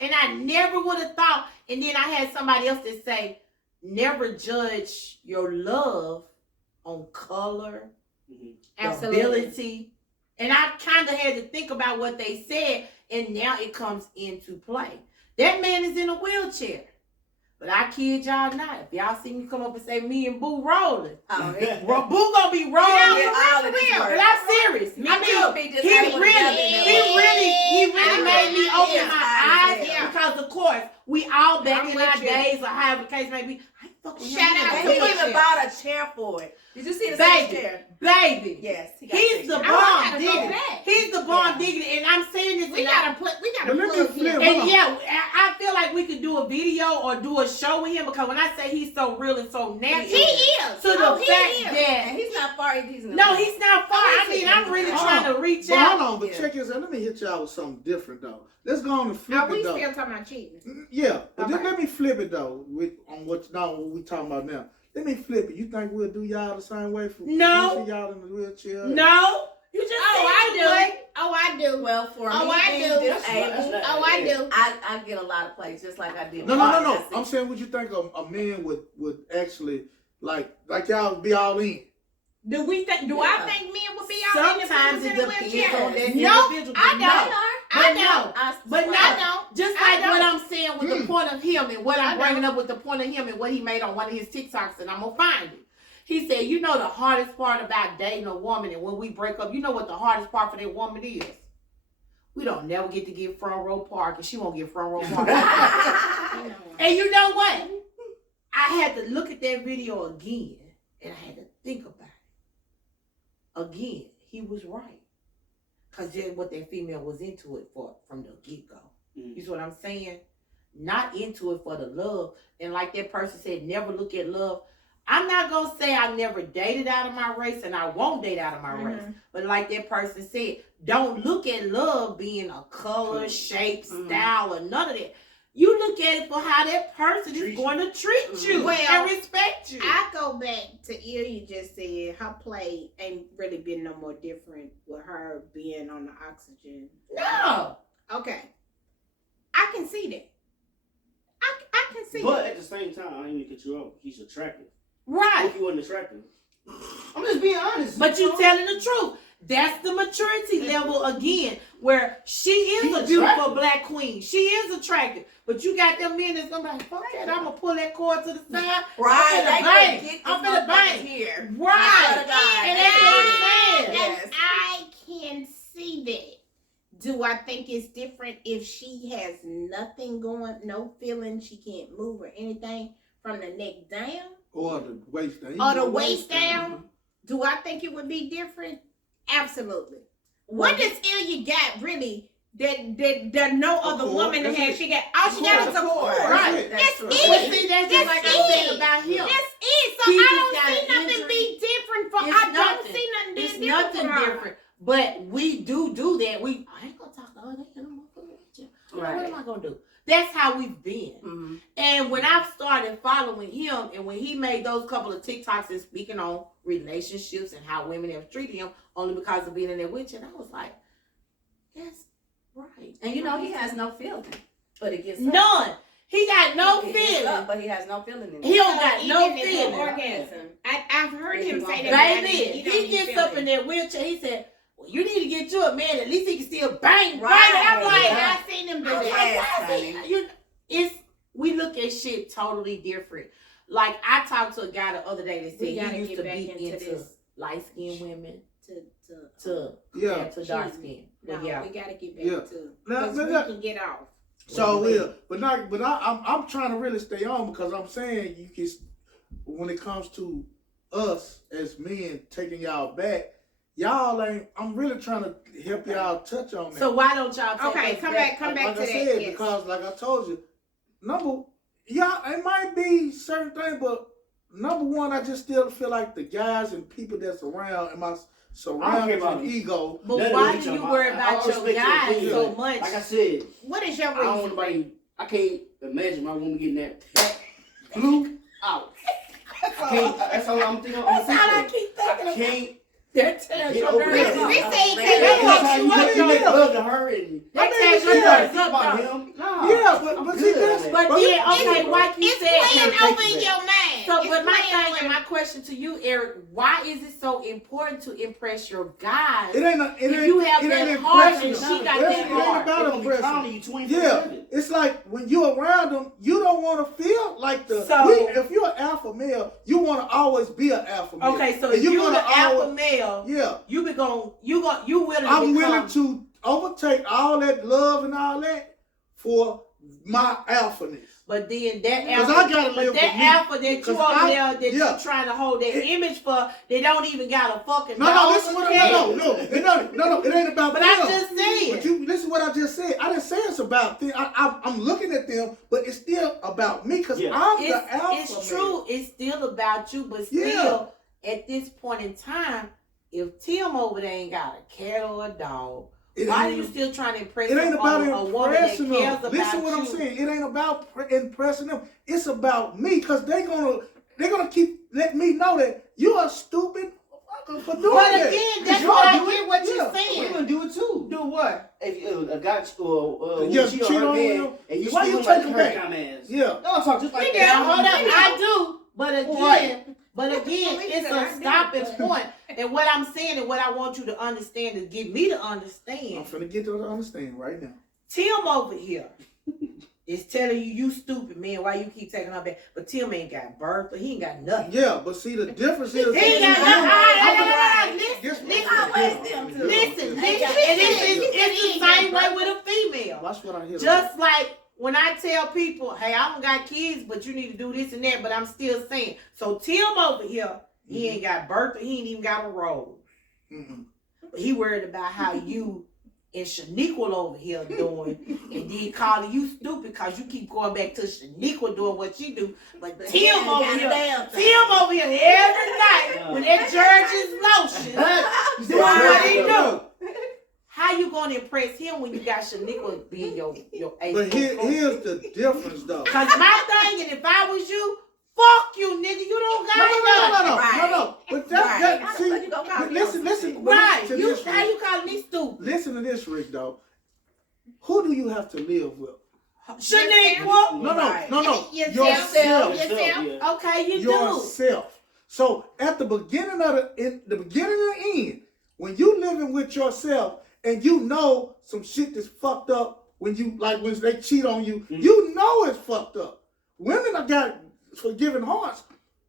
And I never would have thought. And then I had somebody else that say, never judge your love on color, Absolutely. ability. And I kind of had to think about what they said, and now it comes into play. That man is in a wheelchair. But I kid y'all not. If y'all see me come up and say me and Boo rolling, Oh, it- Boo gonna be rolling. Yeah, all of this real. work. But I'm serious. Me I too. mean, Be just he able to really gather them. made me open Yes, my I eyes understand. because, of course, we all back I'm in with our you. days or however the case may be. I fuck with Shout him in out a And to he wheelchair. even bought a chair for it. Did you see the Baby. chair? Baby. Yes. He got He's the that. Oh, I bomb gotta go diggity. back. He's the bomb Yeah. diggity, and I'm saying this. We and I- gotta But let me plug flip. him. Hold And on. yeah, I feel like we could do a video or do a show with him because when I say he's so real and so natural, He is. to the Oh, he fact is. And that he's not far. He's in the no, he's not far. I mean, I'm really Hold trying on. to reach But out. hold on, but Yeah. check this out. Let me hit y'all with something different though. Let's go on and flip Are we it though. still talking about cheating? Yeah, but then Okay. let me flip it though. On what we talking about now. Let me flip it. You think we'll do y'all the same way for No. you see y'all in the wheelchair? No, you just Oh, said I you do. would. Oh, I do. Well, for Oh, me I being do. That's disabled, not- Oh, I do. I get a lot of plays just like I did. No. Barbie. I I'm see. saying, would you think a man would actually like y'all be all in? Do we think? Do Yeah. I think men would be all in the Sometimes it in a depends wheelchair? on that No, individual. I but don't. no. I But don't. no. But I not don't. just I like don't. what I'm saying with the point of him and what I I'm bringing up with the point of him and what he made on one of his TikToks, and I'm gonna find it. He said, you know the hardest part about dating a woman and when we break up, you know what the hardest part for that woman is? We don't never get to get front row park, and she won't get front row park. You know. And you know what? I had to look at that video again, and I had to think about it. Again, he was right. Because that's what that female was into it for from the get-go. You see what I'm saying? not into it for the love. And like that person said, never look at love. I'm not gonna say I never dated out of my race and I won't date out of my race. But like that person said, don't look at love being a color, shape, style, or none of that. You look at it for how that person is going to treat you Well, and respect you. I go back to you just said her play ain't really been no more different with her being on the oxygen. No. Okay. I can see that. I can see But that. at the same time, I ain't even cut you off. He's attractive. Right. If he wasn't attractive, I'm just being honest. But you telling the truth. That's the maturity level again, where she is She's a beautiful attractive. black queen. She is attractive. But you got them men that's gonna be like, fuck that, I'm gonna pull that cord to the side. Right. I'm finna bang. I'm finna bang. Here. Right. Swear to God. And And that's what I'm saying. Yes. I can see that. Do I think it's different if she has nothing going, no feeling, she can't move or anything from the neck down Or the waist down. or the waist down? Do I think it would be different? Absolutely. What does Ilya got really that no other cord. woman That's has? it. She got all she got is a cord. Right. That's true. That's But it. see, that's just That's like I said it. about him. That's it. So He I just don't got see an nothing injury. be different for. It's I don't nothing. see nothing being It's different nothing for her. different. But we do that. I ain't gonna talk to her. I'm gonna put it with you. What am I gonna do? That's how we've been. Mm-hmm. And when I started following him, and when he made those couple of TikToks and speaking on relationships and how women have treated him only because of being in there with you, and I was like, yes, right. And you know he has no feeling, but it gets up. None. He got no It gets feeling. up, but he has no feeling in He it. don't got no Even if it's feeling. orgasm. I've heard him say that. Baby, he gets up in that wheelchair. He said, well, you need to get you a man. At least he can still bang. Right. And I'm like, I seen him do I'm like, that. Yes, why is he- honey. we look at shit totally different. Like I talked to a guy the other day that said We gotta he used get to back be into into this. light skinned women To Yeah. to dark skin. no, But yeah. we gotta get back Yeah. to Now, because now, we now- can get off. So I'm trying to really stay on because I'm saying you can, when it comes to us as men taking y'all back, y'all ain't. I'm really trying to help y'all touch on that. So why don't y'all take Okay, us come back? back like to I that. said, Yes. because like I told you, it might be certain things, but number one, I just still feel like the guys and people that's around and my surroundings about and it. ego. But Let why it do be you your- worry I about your respect your guys opinion. so much? Like I said, What is your I don't reason? want nobody. I can't imagine my woman getting that blue out. I can't. That's all I'm thinking. That's all I keep I thinking about. can't That tells get your over nerves that. up. We say That That's tells how you you what make you love to her and That I tells mean, your yeah. nerves think up. about though. him. Nah, Yeah, but I'm see good that's on that. But But then, you- okay, like you It's said, playing take over it in back. your mind. so, It's but my playing thing over- and my question to you, Eric, why is it so important to impress your guys? It ain't. It If ain't. you have it that ain't heart impressing and them. she got It that ain't heart. about They're gonna be impressing. clowning you 24/7. Yeah, it's like when you're around them, you don't want to feel like the. So- if you're an alpha male, you want to always be an alpha male. Okay, so And if you wanna the alpha always- male, Yeah, you willing to I'm become. willing to overtake all that love and all that for my alphaness. But then that 'Cause alpha, I gotta live but that with me. alpha that you Because over there that yeah. you trying to hold that image for, they don't even got a fucking No, dog listen or what cat. no, it ain't about But them. I'm just saying. But you listen what I just said. I didn't say it's about them. I'm looking at them, but it's still about me because Yeah. I'm the alpha. It's true. It's still about you, but Yeah. still, at this point in time, if Tim over there ain't got a cat or a dog, why are you still trying to impress It ain't him about on a woman that cares impressing them. about Listen what you? I'm saying. It ain't about impressing them. It's about me because they're gonna keep letting me know that you're a stupid motherfucker for doing But that. again, that's y'all what I do get it. what Yeah. you're saying. Women do it too. Do what? If a guy Just cheat on cheat her on man, you. and you Why still you like take him her back? kind of ass. Yeah. Y'all talk just like We that. Now, hold up, I do. But again, Believe it's that I a do. stopping point. And what I'm saying and what I want you to understand is get me to I'm understand. finna get to understand right now. Tim over here is telling you stupid, man. Why you keep taking her back? But Tim ain't got birth, but he ain't got nothing. Yeah, but see the difference is. He ain't got nothing. Guess what? Listen, and Yeah. it's the same way with a female. That's what I hear. Just like when I tell people, hey, I don't got kids, but you need to do this and that, but I'm still saying. So Tim over here, he ain't got birth, he ain't even got a role. Mm-mm. But he worried about how you and Shaniqua over here doing, and then calling you stupid because you keep going back to Shaniqua doing what she do. But Tim over here every night with that George's lotion, doing what he do. How you gonna impress him when you got Shaniqua being your ace? But here's the difference, though. Cause my thing, and if I was you, fuck you, nigga. You don't got it. No. But that see, but listen. Right. To You, this, how you calling me stupid? listen to this, Rick, though. Who do you have to live with? Shaniqua. No. Yourself. Yeah. Okay, you do. Yourself. So at the beginning of the beginning and the end, when you living with yourself and you know some shit that's fucked up when they cheat on you, you know it's fucked up. Women have got forgiving hearts.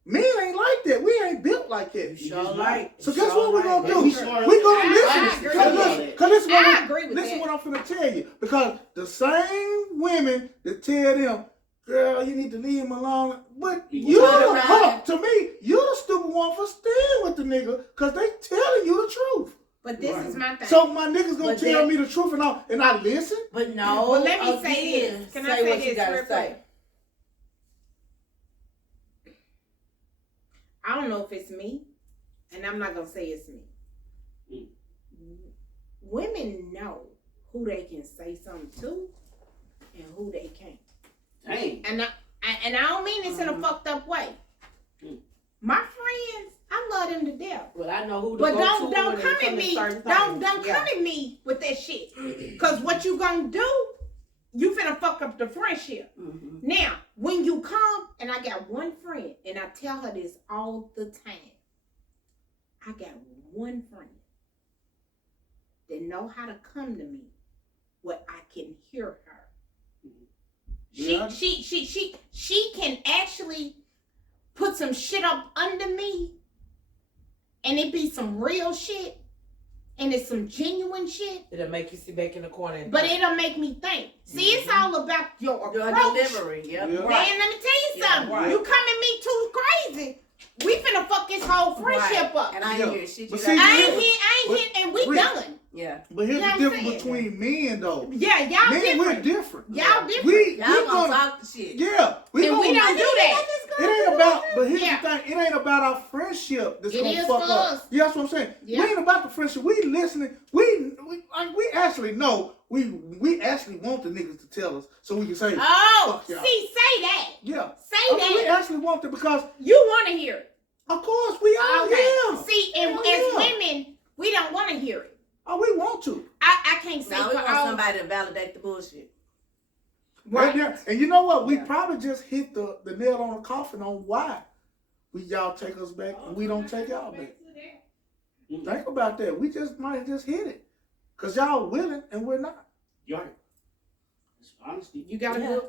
Men ain't like that. We ain't built like that. Sure right. So guess what we're gonna do? Be smart. We're gonna I listen. agree Cause listen I agree with listen that. what I'm finna tell you. Because the same women that tell them, girl, you need to leave him alone. But you, hold on, to me, you're the stupid one for staying with the nigga because they telling you the truth. But this is my thing. So my niggas gonna But tell me the truth and I listen? But no. Well, let me say again, this. Can I say what this you gotta real say? quick? I don't know if it's me, and I'm not gonna say it's me. Women know who they can say something to and who they can't. Dang. And I don't mean this in a fucked up way. My friends, I love them to death. Well, I know who to But go don't to when come it at comes me. to certain Don't things. come at me with that shit. Cause what you gonna do? You finna fuck up the friendship. Mm-hmm. Now, when you come, and I got one friend, and I tell her this all the time. I got one friend that know how to come to me where I can hear her. Yeah. She can actually put some shit up under me, and it be some real shit, and it's some genuine shit. It'll make you sit back in the corner. And But it'll make me think. See, it's all about your Your approach. delivery, yep. Yeah. Man, let me tell you something. right. You come at me too crazy. We finna fuck this whole friendship up. And I ain't hear shit. But You see, got- I ain't hit, and we Rick, done. Yeah. But here's You know the what I'm difference saying? between men though. Yeah, y'all Men, we're different. different. Y'all different. We Y'all gonna gonna talk the shit. yeah. and we gonna- don't do that. It ain't about, but here's Yeah. the thing, it ain't about our friendship that's It gonna is fuck for up. us. Yeah, that's what I'm saying. Yeah. We ain't about the friendship. We listening. We actually know. We actually want the niggas to tell us so we can say, Oh, Fuck y'all. see, say that. yeah. Say We that. actually want it because, You want to hear it. of course, we are. Okay. Yeah. See, and Hell as yeah. women, we don't want to hear it. Oh, we want to. I can't say Now we for want all. somebody to validate the bullshit. Right. And you know what? We Yeah. probably just hit the nail on the coffin on why y'all take us back and we don't take y'all back. Think about that. We just might just hit it. Because y'all willing and we're not. You're right. It's honesty. You got a Yeah. good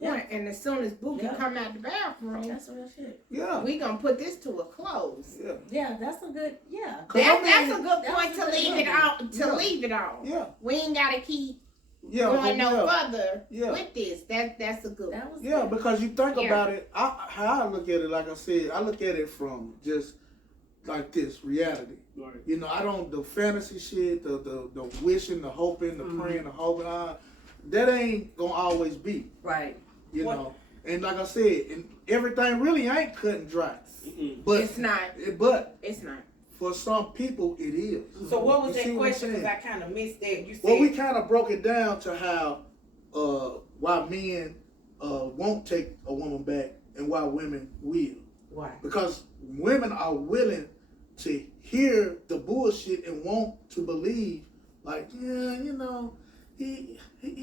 point. And as soon as Bookie Yeah. come out the bathroom, That's real shit. Yeah. we gonna put this to a close. Yeah. Yeah, that's a good, yeah. 'Cause I mean, That's a good that point was to a good leave it one. all. Yeah. Leave it all. Yeah. We ain't gotta keep Yeah. going no yeah. further Yeah. with this. That's a good. That was Yeah, good. because you think Yeah. about it, how I look at it, like I said, I look at it from just like this, reality. Right. You know, I don't, the fantasy shit, the wishing, the hoping, the praying, the hoping, that ain't gonna always be, Right. you What- know. And like I said, and everything really ain't cut and dry. Mm-mm. But It's not. but It's not. for some people it is. So what was You see that what I'm question? Because saying? I kind of missed that. You said Well, we kind of broke it down to how why men won't take a woman back and why women will. why? Because women are willing to hear the bullshit and want to believe, like, yeah, you know, he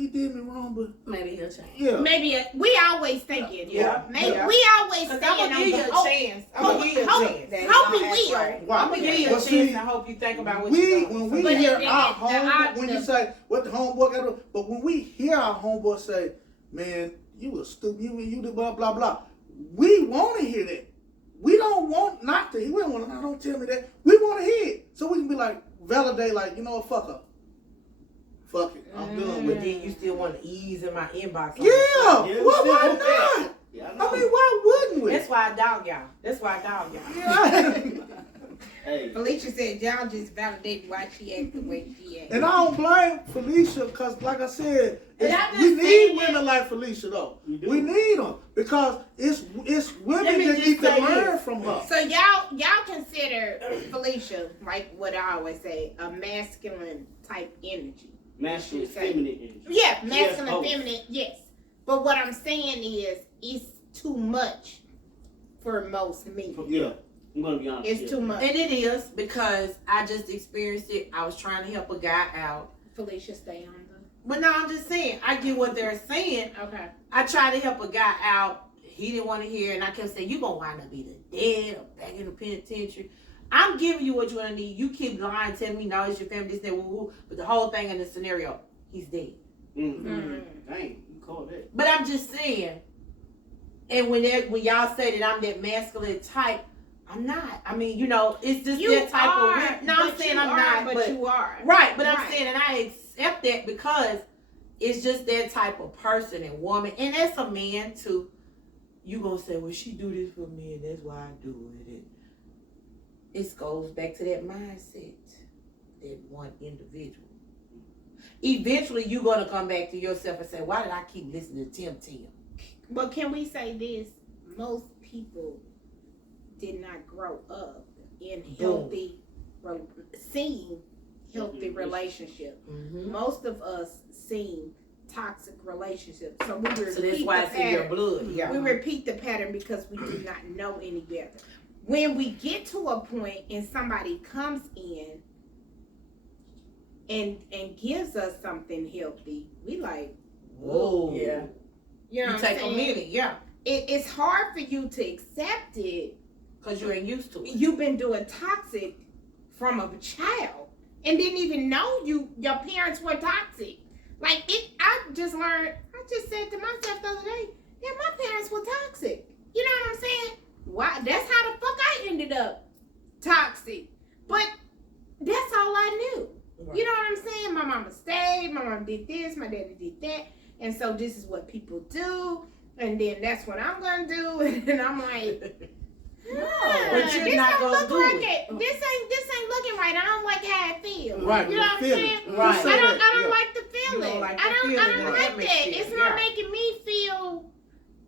did me wrong, but Maybe he'll change. yeah. Maybe we always thinking. Yeah. Maybe Yeah. we always Because staying I'm gonna on give the you a hope. chance. I'm gonna give you a Hope. chance. They Hope he gonna act will. right. I'm gonna give you a But chance see- and I hope you think about what When you're we doing. But hear the- our the- homeboy, when the- you say what the homeboy got to, but when we hear our homeboy say, man, you was stupid, you did blah blah blah, we want to hear that. We don't want not to. We don't want to. Don't tell me that. We want to hear it, so we can be like validate, like, you know what, fuck her, fuck it, I'm done with But it. then you still want to ease in my inbox. Yeah, Yeah, why still not? want that. Yeah, I know. I mean, why wouldn't we? That's why I dog y'all. That's why I dog y'all. Yeah. Hey. Felicia said y'all just validate why she act the way she act. And I don't blame Felicia because, like I said, And I'm we just need saying women like Felicia though. We do. We need them because it's women Let me that just need to say learn this. from her. So y'all consider Felicia, like what I always say, a masculine type energy. Masculine, Say. feminine energy. Yeah, She has masculine, both. feminine, yes. But what I'm saying is, it's too much for most men. Yeah, I'm gonna be honest. It's yeah. too much. And it is because I just experienced it. I was trying to help a guy out. Felicia, stay on But no, I'm just saying, I get what they're saying. the. Okay. I tried to help a guy out. He didn't want to hear it. And I kept saying, you going to wind up either dead or back in the penitentiary. I'm giving you what you're going to need. You keep lying, telling me, no, it's your family, this, that, woo, woo. But the whole thing in the scenario, he's dead. Mm-hmm. Dang, you called that. But I'm just saying, and when y'all say that I'm that masculine type, I'm not. I mean, you know, it's just You that type are, of. No, I'm but saying you I'm are, not. but you are. Right, but I'm Right. saying, and I accept that because it's just that type of person and woman, and that's a man too. You gonna say, well, she do this for me, and that's why I do it. And it goes back to that mindset, that one individual. Eventually, you're gonna come back to yourself and say, why did I keep listening to Tim? But can we say this? Most people did not grow up in healthy, seeing healthy relationships. Mm-hmm. Most of us seen toxic relationships, so we repeat So that's why the it's in your pattern. blood. Yeah. We repeat the pattern because we do not know any better. When we get to a point and somebody comes in and gives us something healthy, we like, Whoa. Yeah. you know You what take I'm a saying? minute, yeah, It's hard for you to accept it. because you ain't used to it. You've been doing toxic from a child and didn't even know your parents were toxic. Like I just learned. I just said to myself the other day, yeah, my parents were toxic. You know what I'm saying? Why? That's how the fuck I ended up toxic. But that's all I knew. Right. You know what I'm saying? My mama stayed. My mom did this. My daddy did that. And so this is what people do. And then that's what I'm gonna do. And I'm like, but you're this not don't gonna look do like it. it. This ain't looking right. I don't like how it feels. Right, You know what I'm feel it. saying? Right. You say I don't that, like the feeling. don't like I the don't feeling and like that. atmosphere, It's not yeah. making me feel,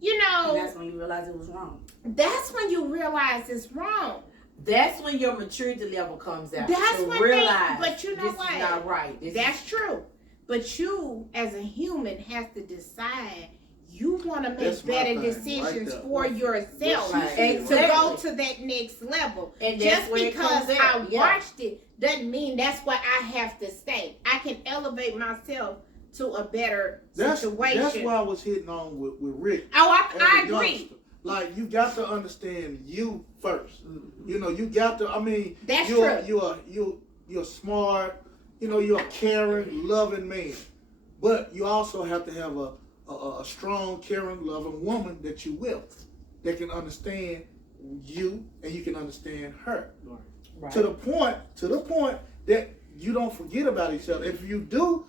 you And know, that's when you realize it was wrong. that's when you realize it's wrong. That's when your maturity level comes out. That's to when realize but you know this what? is not right. This That's true. But you, as a human, have to decide you want to make That's my better thing, right decisions there. for yourself What she said, to right go there. to that next level. and that's Just where it because comes I out. Yeah. watched it doesn't mean that's where I have to stay. I can elevate myself to a better situation. That's why I was hitting on with Rick. Oh, as I a agree. youngster. Like you got to understand you first. You know, you got to. I mean, That's you're true. you're smart. You know, you're a caring, loving man. But you also have to have a strong, caring, loving woman that you with, that can understand you and you can understand her. Right. To the point that you don't forget about each other. If you do,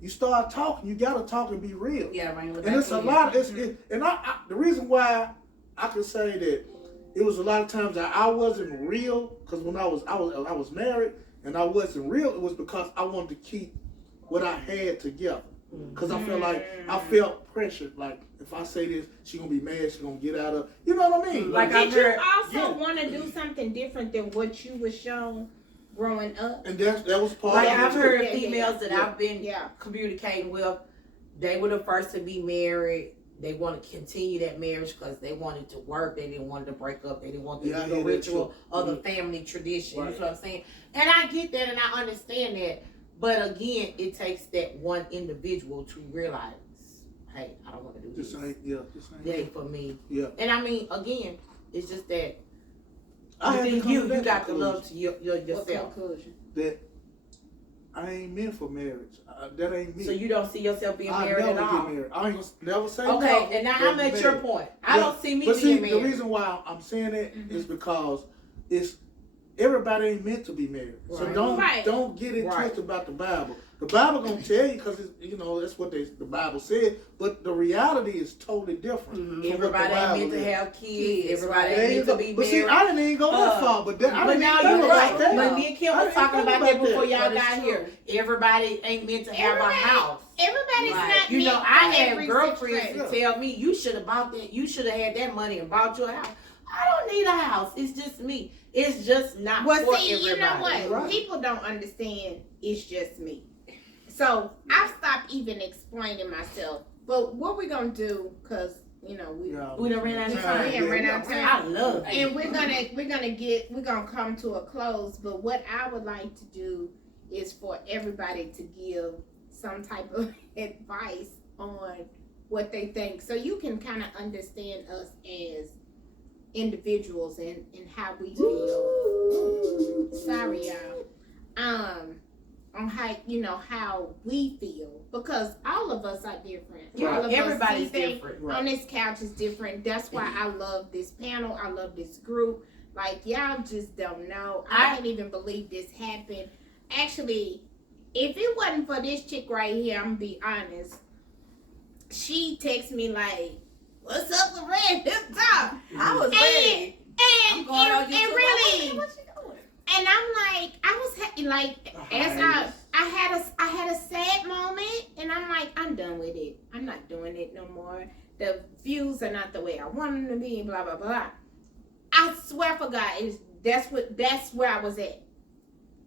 you start talking. You gotta talk and be real. Yeah, right. And it's a lot. And the reason why I can say that it was a lot of times that I wasn't real because when I was married and I wasn't real, it was because I wanted to keep what I had together. Because I felt like I felt pressured. Like if I say this, she gonna be mad. She gonna get out of. You know what I mean? Like Did I've you heard- also yeah. want to do something different than what you were shown growing up? And that was part Like of it. I've too. heard Yeah, yeah, females that yeah. I've been Yeah. communicating with, they were the first to be married. They want to continue that marriage because they wanted to work. They didn't want to break up. They didn't want to Yeah, I do the hear that ritual too. of the family tradition. Right. You know what I'm saying? And I get that and I understand that. But again, it takes that one individual to realize, hey, I don't want to do this. This ain't. That ain't for me. Yeah. And I mean, again, it's just that I had to within come you to that got to conclusion. love to What yourself. conclusion? That I ain't meant for marriage. That ain't me. So you don't see yourself being I married never at all. get married. I ain't gonna never say Okay, no, and now but I'm at your married. point. I Yeah. don't see me But see, being the married. reason why I'm saying that is Mhm. because it's everybody ain't meant to be married. So Right. don't Right. don't get it Right. twisted about the Bible. The Bible gonna tell you because you know that's what the Bible said. But the reality is totally different. from what the Everybody ain't Bible meant to is. have kids. Everybody There ain't you meant to go. be But see, married. I didn't even go that far. But that, I But didn't now even you're think right. about that. But me and Kim I was didn't talking think about that about before that. y'all That is got true. here. Everybody ain't meant to have a Everybody- house. Everybody's Right. not You know, meant I for had every girlfriends situation. to tell me, you should have bought that. You should have had that money and bought your house. I don't need a house. It's just me. It's just not Well, for see, everybody. you know what? Right. People don't understand. It's just me. So I've stopped even explaining myself. But what we're gonna do, cause you know we Yeah, We done ran out of time. We done ran out of time. I love it. and we're gonna come to a close. But what I would like to do is for everybody to give some type of advice on what they think, so you can kind of understand us as individuals and how we feel. Sorry, y'all. On how we feel, because all of us are different. Yeah, All of everybody's us see things different. on this couch is different. That's why I love this panel. I love this group. Like, y'all just don't know. I can't even believe this happened. Actually, if it wasn't for this chick right here, I'm gonna be honest. She texted me like, "What's up with Red Hip Top?" I was ready. I'm And going on and YouTube. really, What you doing? and I'm like, I was like, as I had a sad moment, and I'm like, I'm done with it. I'm not doing it no more. The views are not the way I want them to be. Blah blah blah. I swear for God, that's where I was at.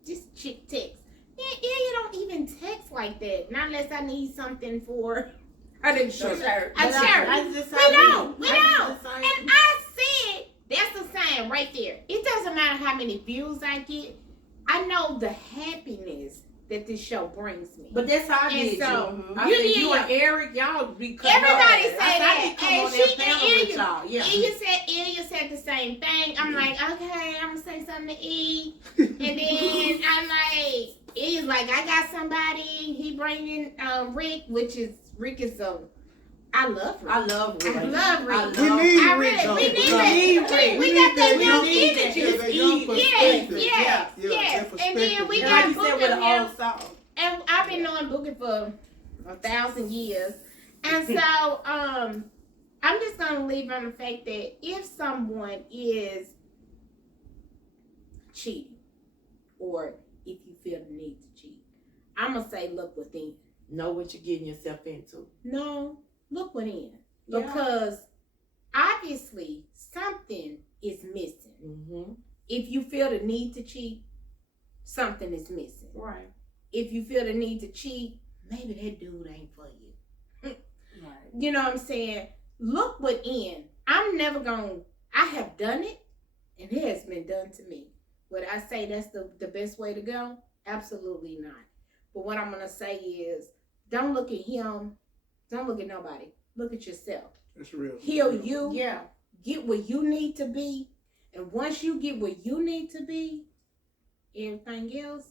This chick text. Yeah, you don't even text like that. Not unless I need something for her to Sure. A shirt. That's just We how don't. We That's don't. just the same. And I said, that's a sign right there. It doesn't matter how many views I get. I know the happiness that this show brings me. But that's how I And did so, you. I you said did you your- and Eric, y'all be cutting Everybody up. say I that. come Hey, on she that can panel hear with you. y'all. Yeah. Ilya said the same thing. I'm like, okay, I'm gonna say something to E, and then I'm like, Ilya's like, I got somebody. He bringing Rick, Rick is I love Rick. I love Rick. I love Rick. I love We need I Rick, really, though, we need because- that. We need Rick. We got that We young need energy. that young Yes, perspective. yes, Yeah, yes. that And then we perspective. And got like you said, with Booker an now. old song. And I've been knowing Booker for 1,000 years. And so I'm just gonna leave on the fact that if someone is cheating, or if you feel the need to cheat, I'm gonna say look within. Know what you're getting yourself into. No, look within. Yeah. Because obviously something is missing. Mm-hmm. If you feel the need to cheat, something is missing. Right. If you feel the need to cheat, maybe that dude ain't for you. Right. You know what I'm saying? Look within. I have done it, and it has been done to me. Would I say that's the best way to go? Absolutely not. But what I'm going to say is, don't look at him. Don't look at nobody. Look at yourself. It's real. Heal you. Yeah. Get where you need to be. And once you get where you need to be, everything else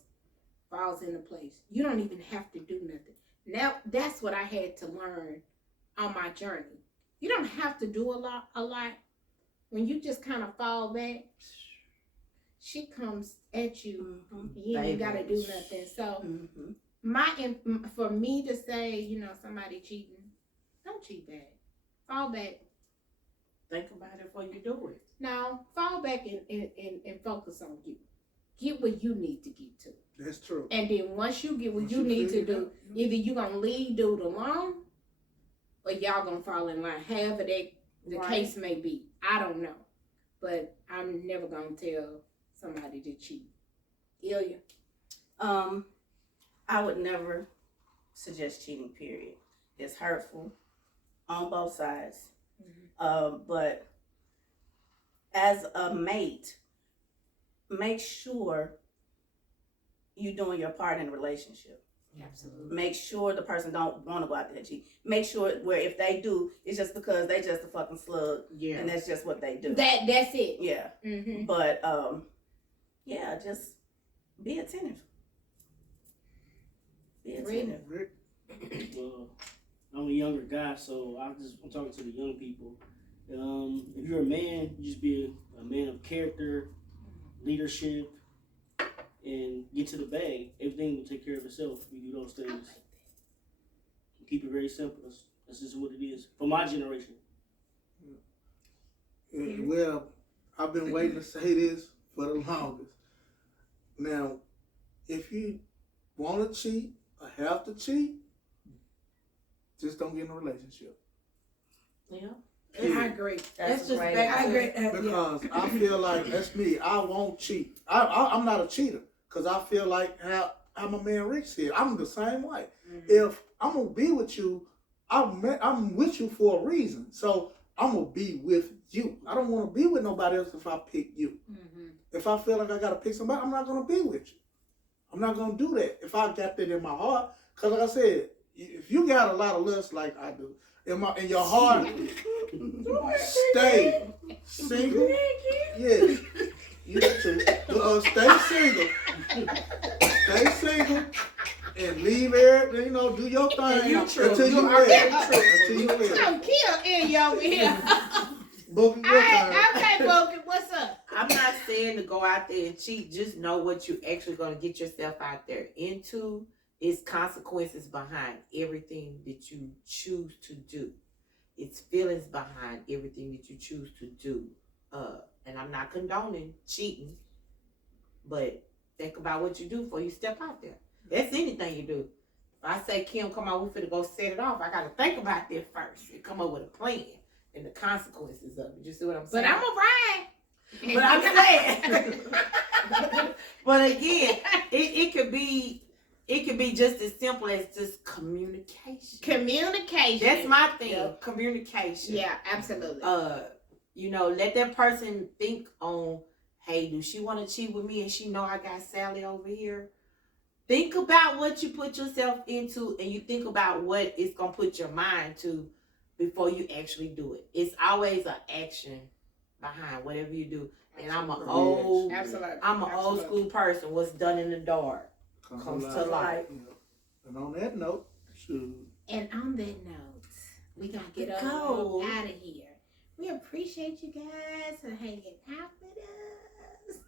falls into place. You don't even have to do nothing. Now, that's what I had to learn on my journey. You don't have to do a lot. When you just kind of fall back, she comes at you. You ain't got to do nothing. So, for me to say, somebody cheating, don't cheat back. Fall back. Think about it before you do it. Now, fall back and focus on you. Get where you need to get to. That's true. And then once you get what Once you you need to figure it do, out, either you going to leave dude alone, or y'all going to fall in line. However the Right. case may be. I don't know. But I'm never going to tell somebody to cheat. Ilya? I would never suggest cheating, period. It's hurtful on both sides. But as a mate, make sure you're doing your part in the relationship. Absolutely. Make sure the person don't want to go out there and cheat. Make sure where if they do, it's just because they just a fucking slug Yeah. and that's just what they do. That's it. Yeah. Mm-hmm. But yeah, just be attentive. Be attentive. Rick, Well, I'm a younger guy, so I'm talking to the young people. If you're a man, you just be a man of character, leadership, and get to the bag, everything will take care of itself if you do those I like things. that. Keep it very simple. That's just what it is for my generation. Well, I've been waiting to say this for the longest. Now, if you want to cheat or have to cheat, just don't get in a relationship. Yeah. I agree. That's just great. back I to agree. Because I feel like that's me. I won't cheat. I'm not a cheater because I feel like how my man Rick said. I'm the same way. If I'm gonna be with you, I'm with you for a reason. So I'm gonna be with you. I don't want to be with nobody else if I pick you. If I feel like I gotta pick somebody, I'm not gonna be with you. I'm not gonna do that if I got that in my heart. Cause like I said, if you got a lot of lust like I do in your heart, stay single. Yes, you too. Stay single. Stay single and leave everything. You know, do your thing You true. until you You are ready. true. Until you ready. I'm kill Eddie over here. Boogie, your turn. Okay, Bogan, what's up? I'm not saying to go out there and cheat. Just know what you actually going to get yourself out there into. Is consequences behind everything that you choose to do. It's feelings behind everything that you choose to do. And I'm not condoning cheating, but think about what you do before you step out there. That's anything you do. If I say, Kim, come on, we finna go set it off, I got to think about that first and come up with a plan and the consequences of it. You see what I'm saying? But I'm a ride. But I'm saying. But again, it could be just as simple as just communication. Communication. That's my thing. Yep. Communication. Yeah, absolutely. Let that person think on, hey, do she want to cheat with me and she know I got Sally over here? Think about what you put yourself into and you think about what it's going to put your mind to before you actually do it. It's always an action behind whatever you do. And I'm an old school person. What's done in the dark comes to light. Yeah. And on that note, shoot. And on that note, we gotta get up Go. out of here. We appreciate you guys for hanging out with us.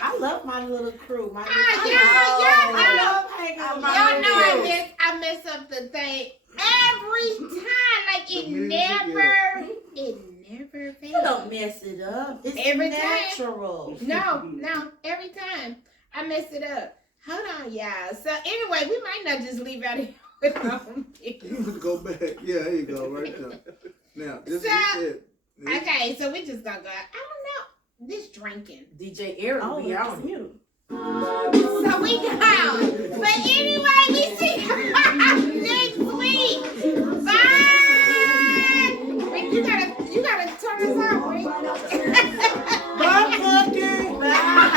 I love my little crew. My Ah, little y'all I know. love hanging with my Y'all know little crew. I mess up the thing every time. Like The it music, never You fails. don't mess it up. It's Every time. natural. No, every time I mess it up. Hold on, y'all. So anyway, we might not just leave out here without You need to go back. Yeah, there you go, right there. Now, this is it. Okay, so we just gonna go. I don't know. This drinking. DJ Eric Oh, be it's on it. mute. So we gone. But anyway, we see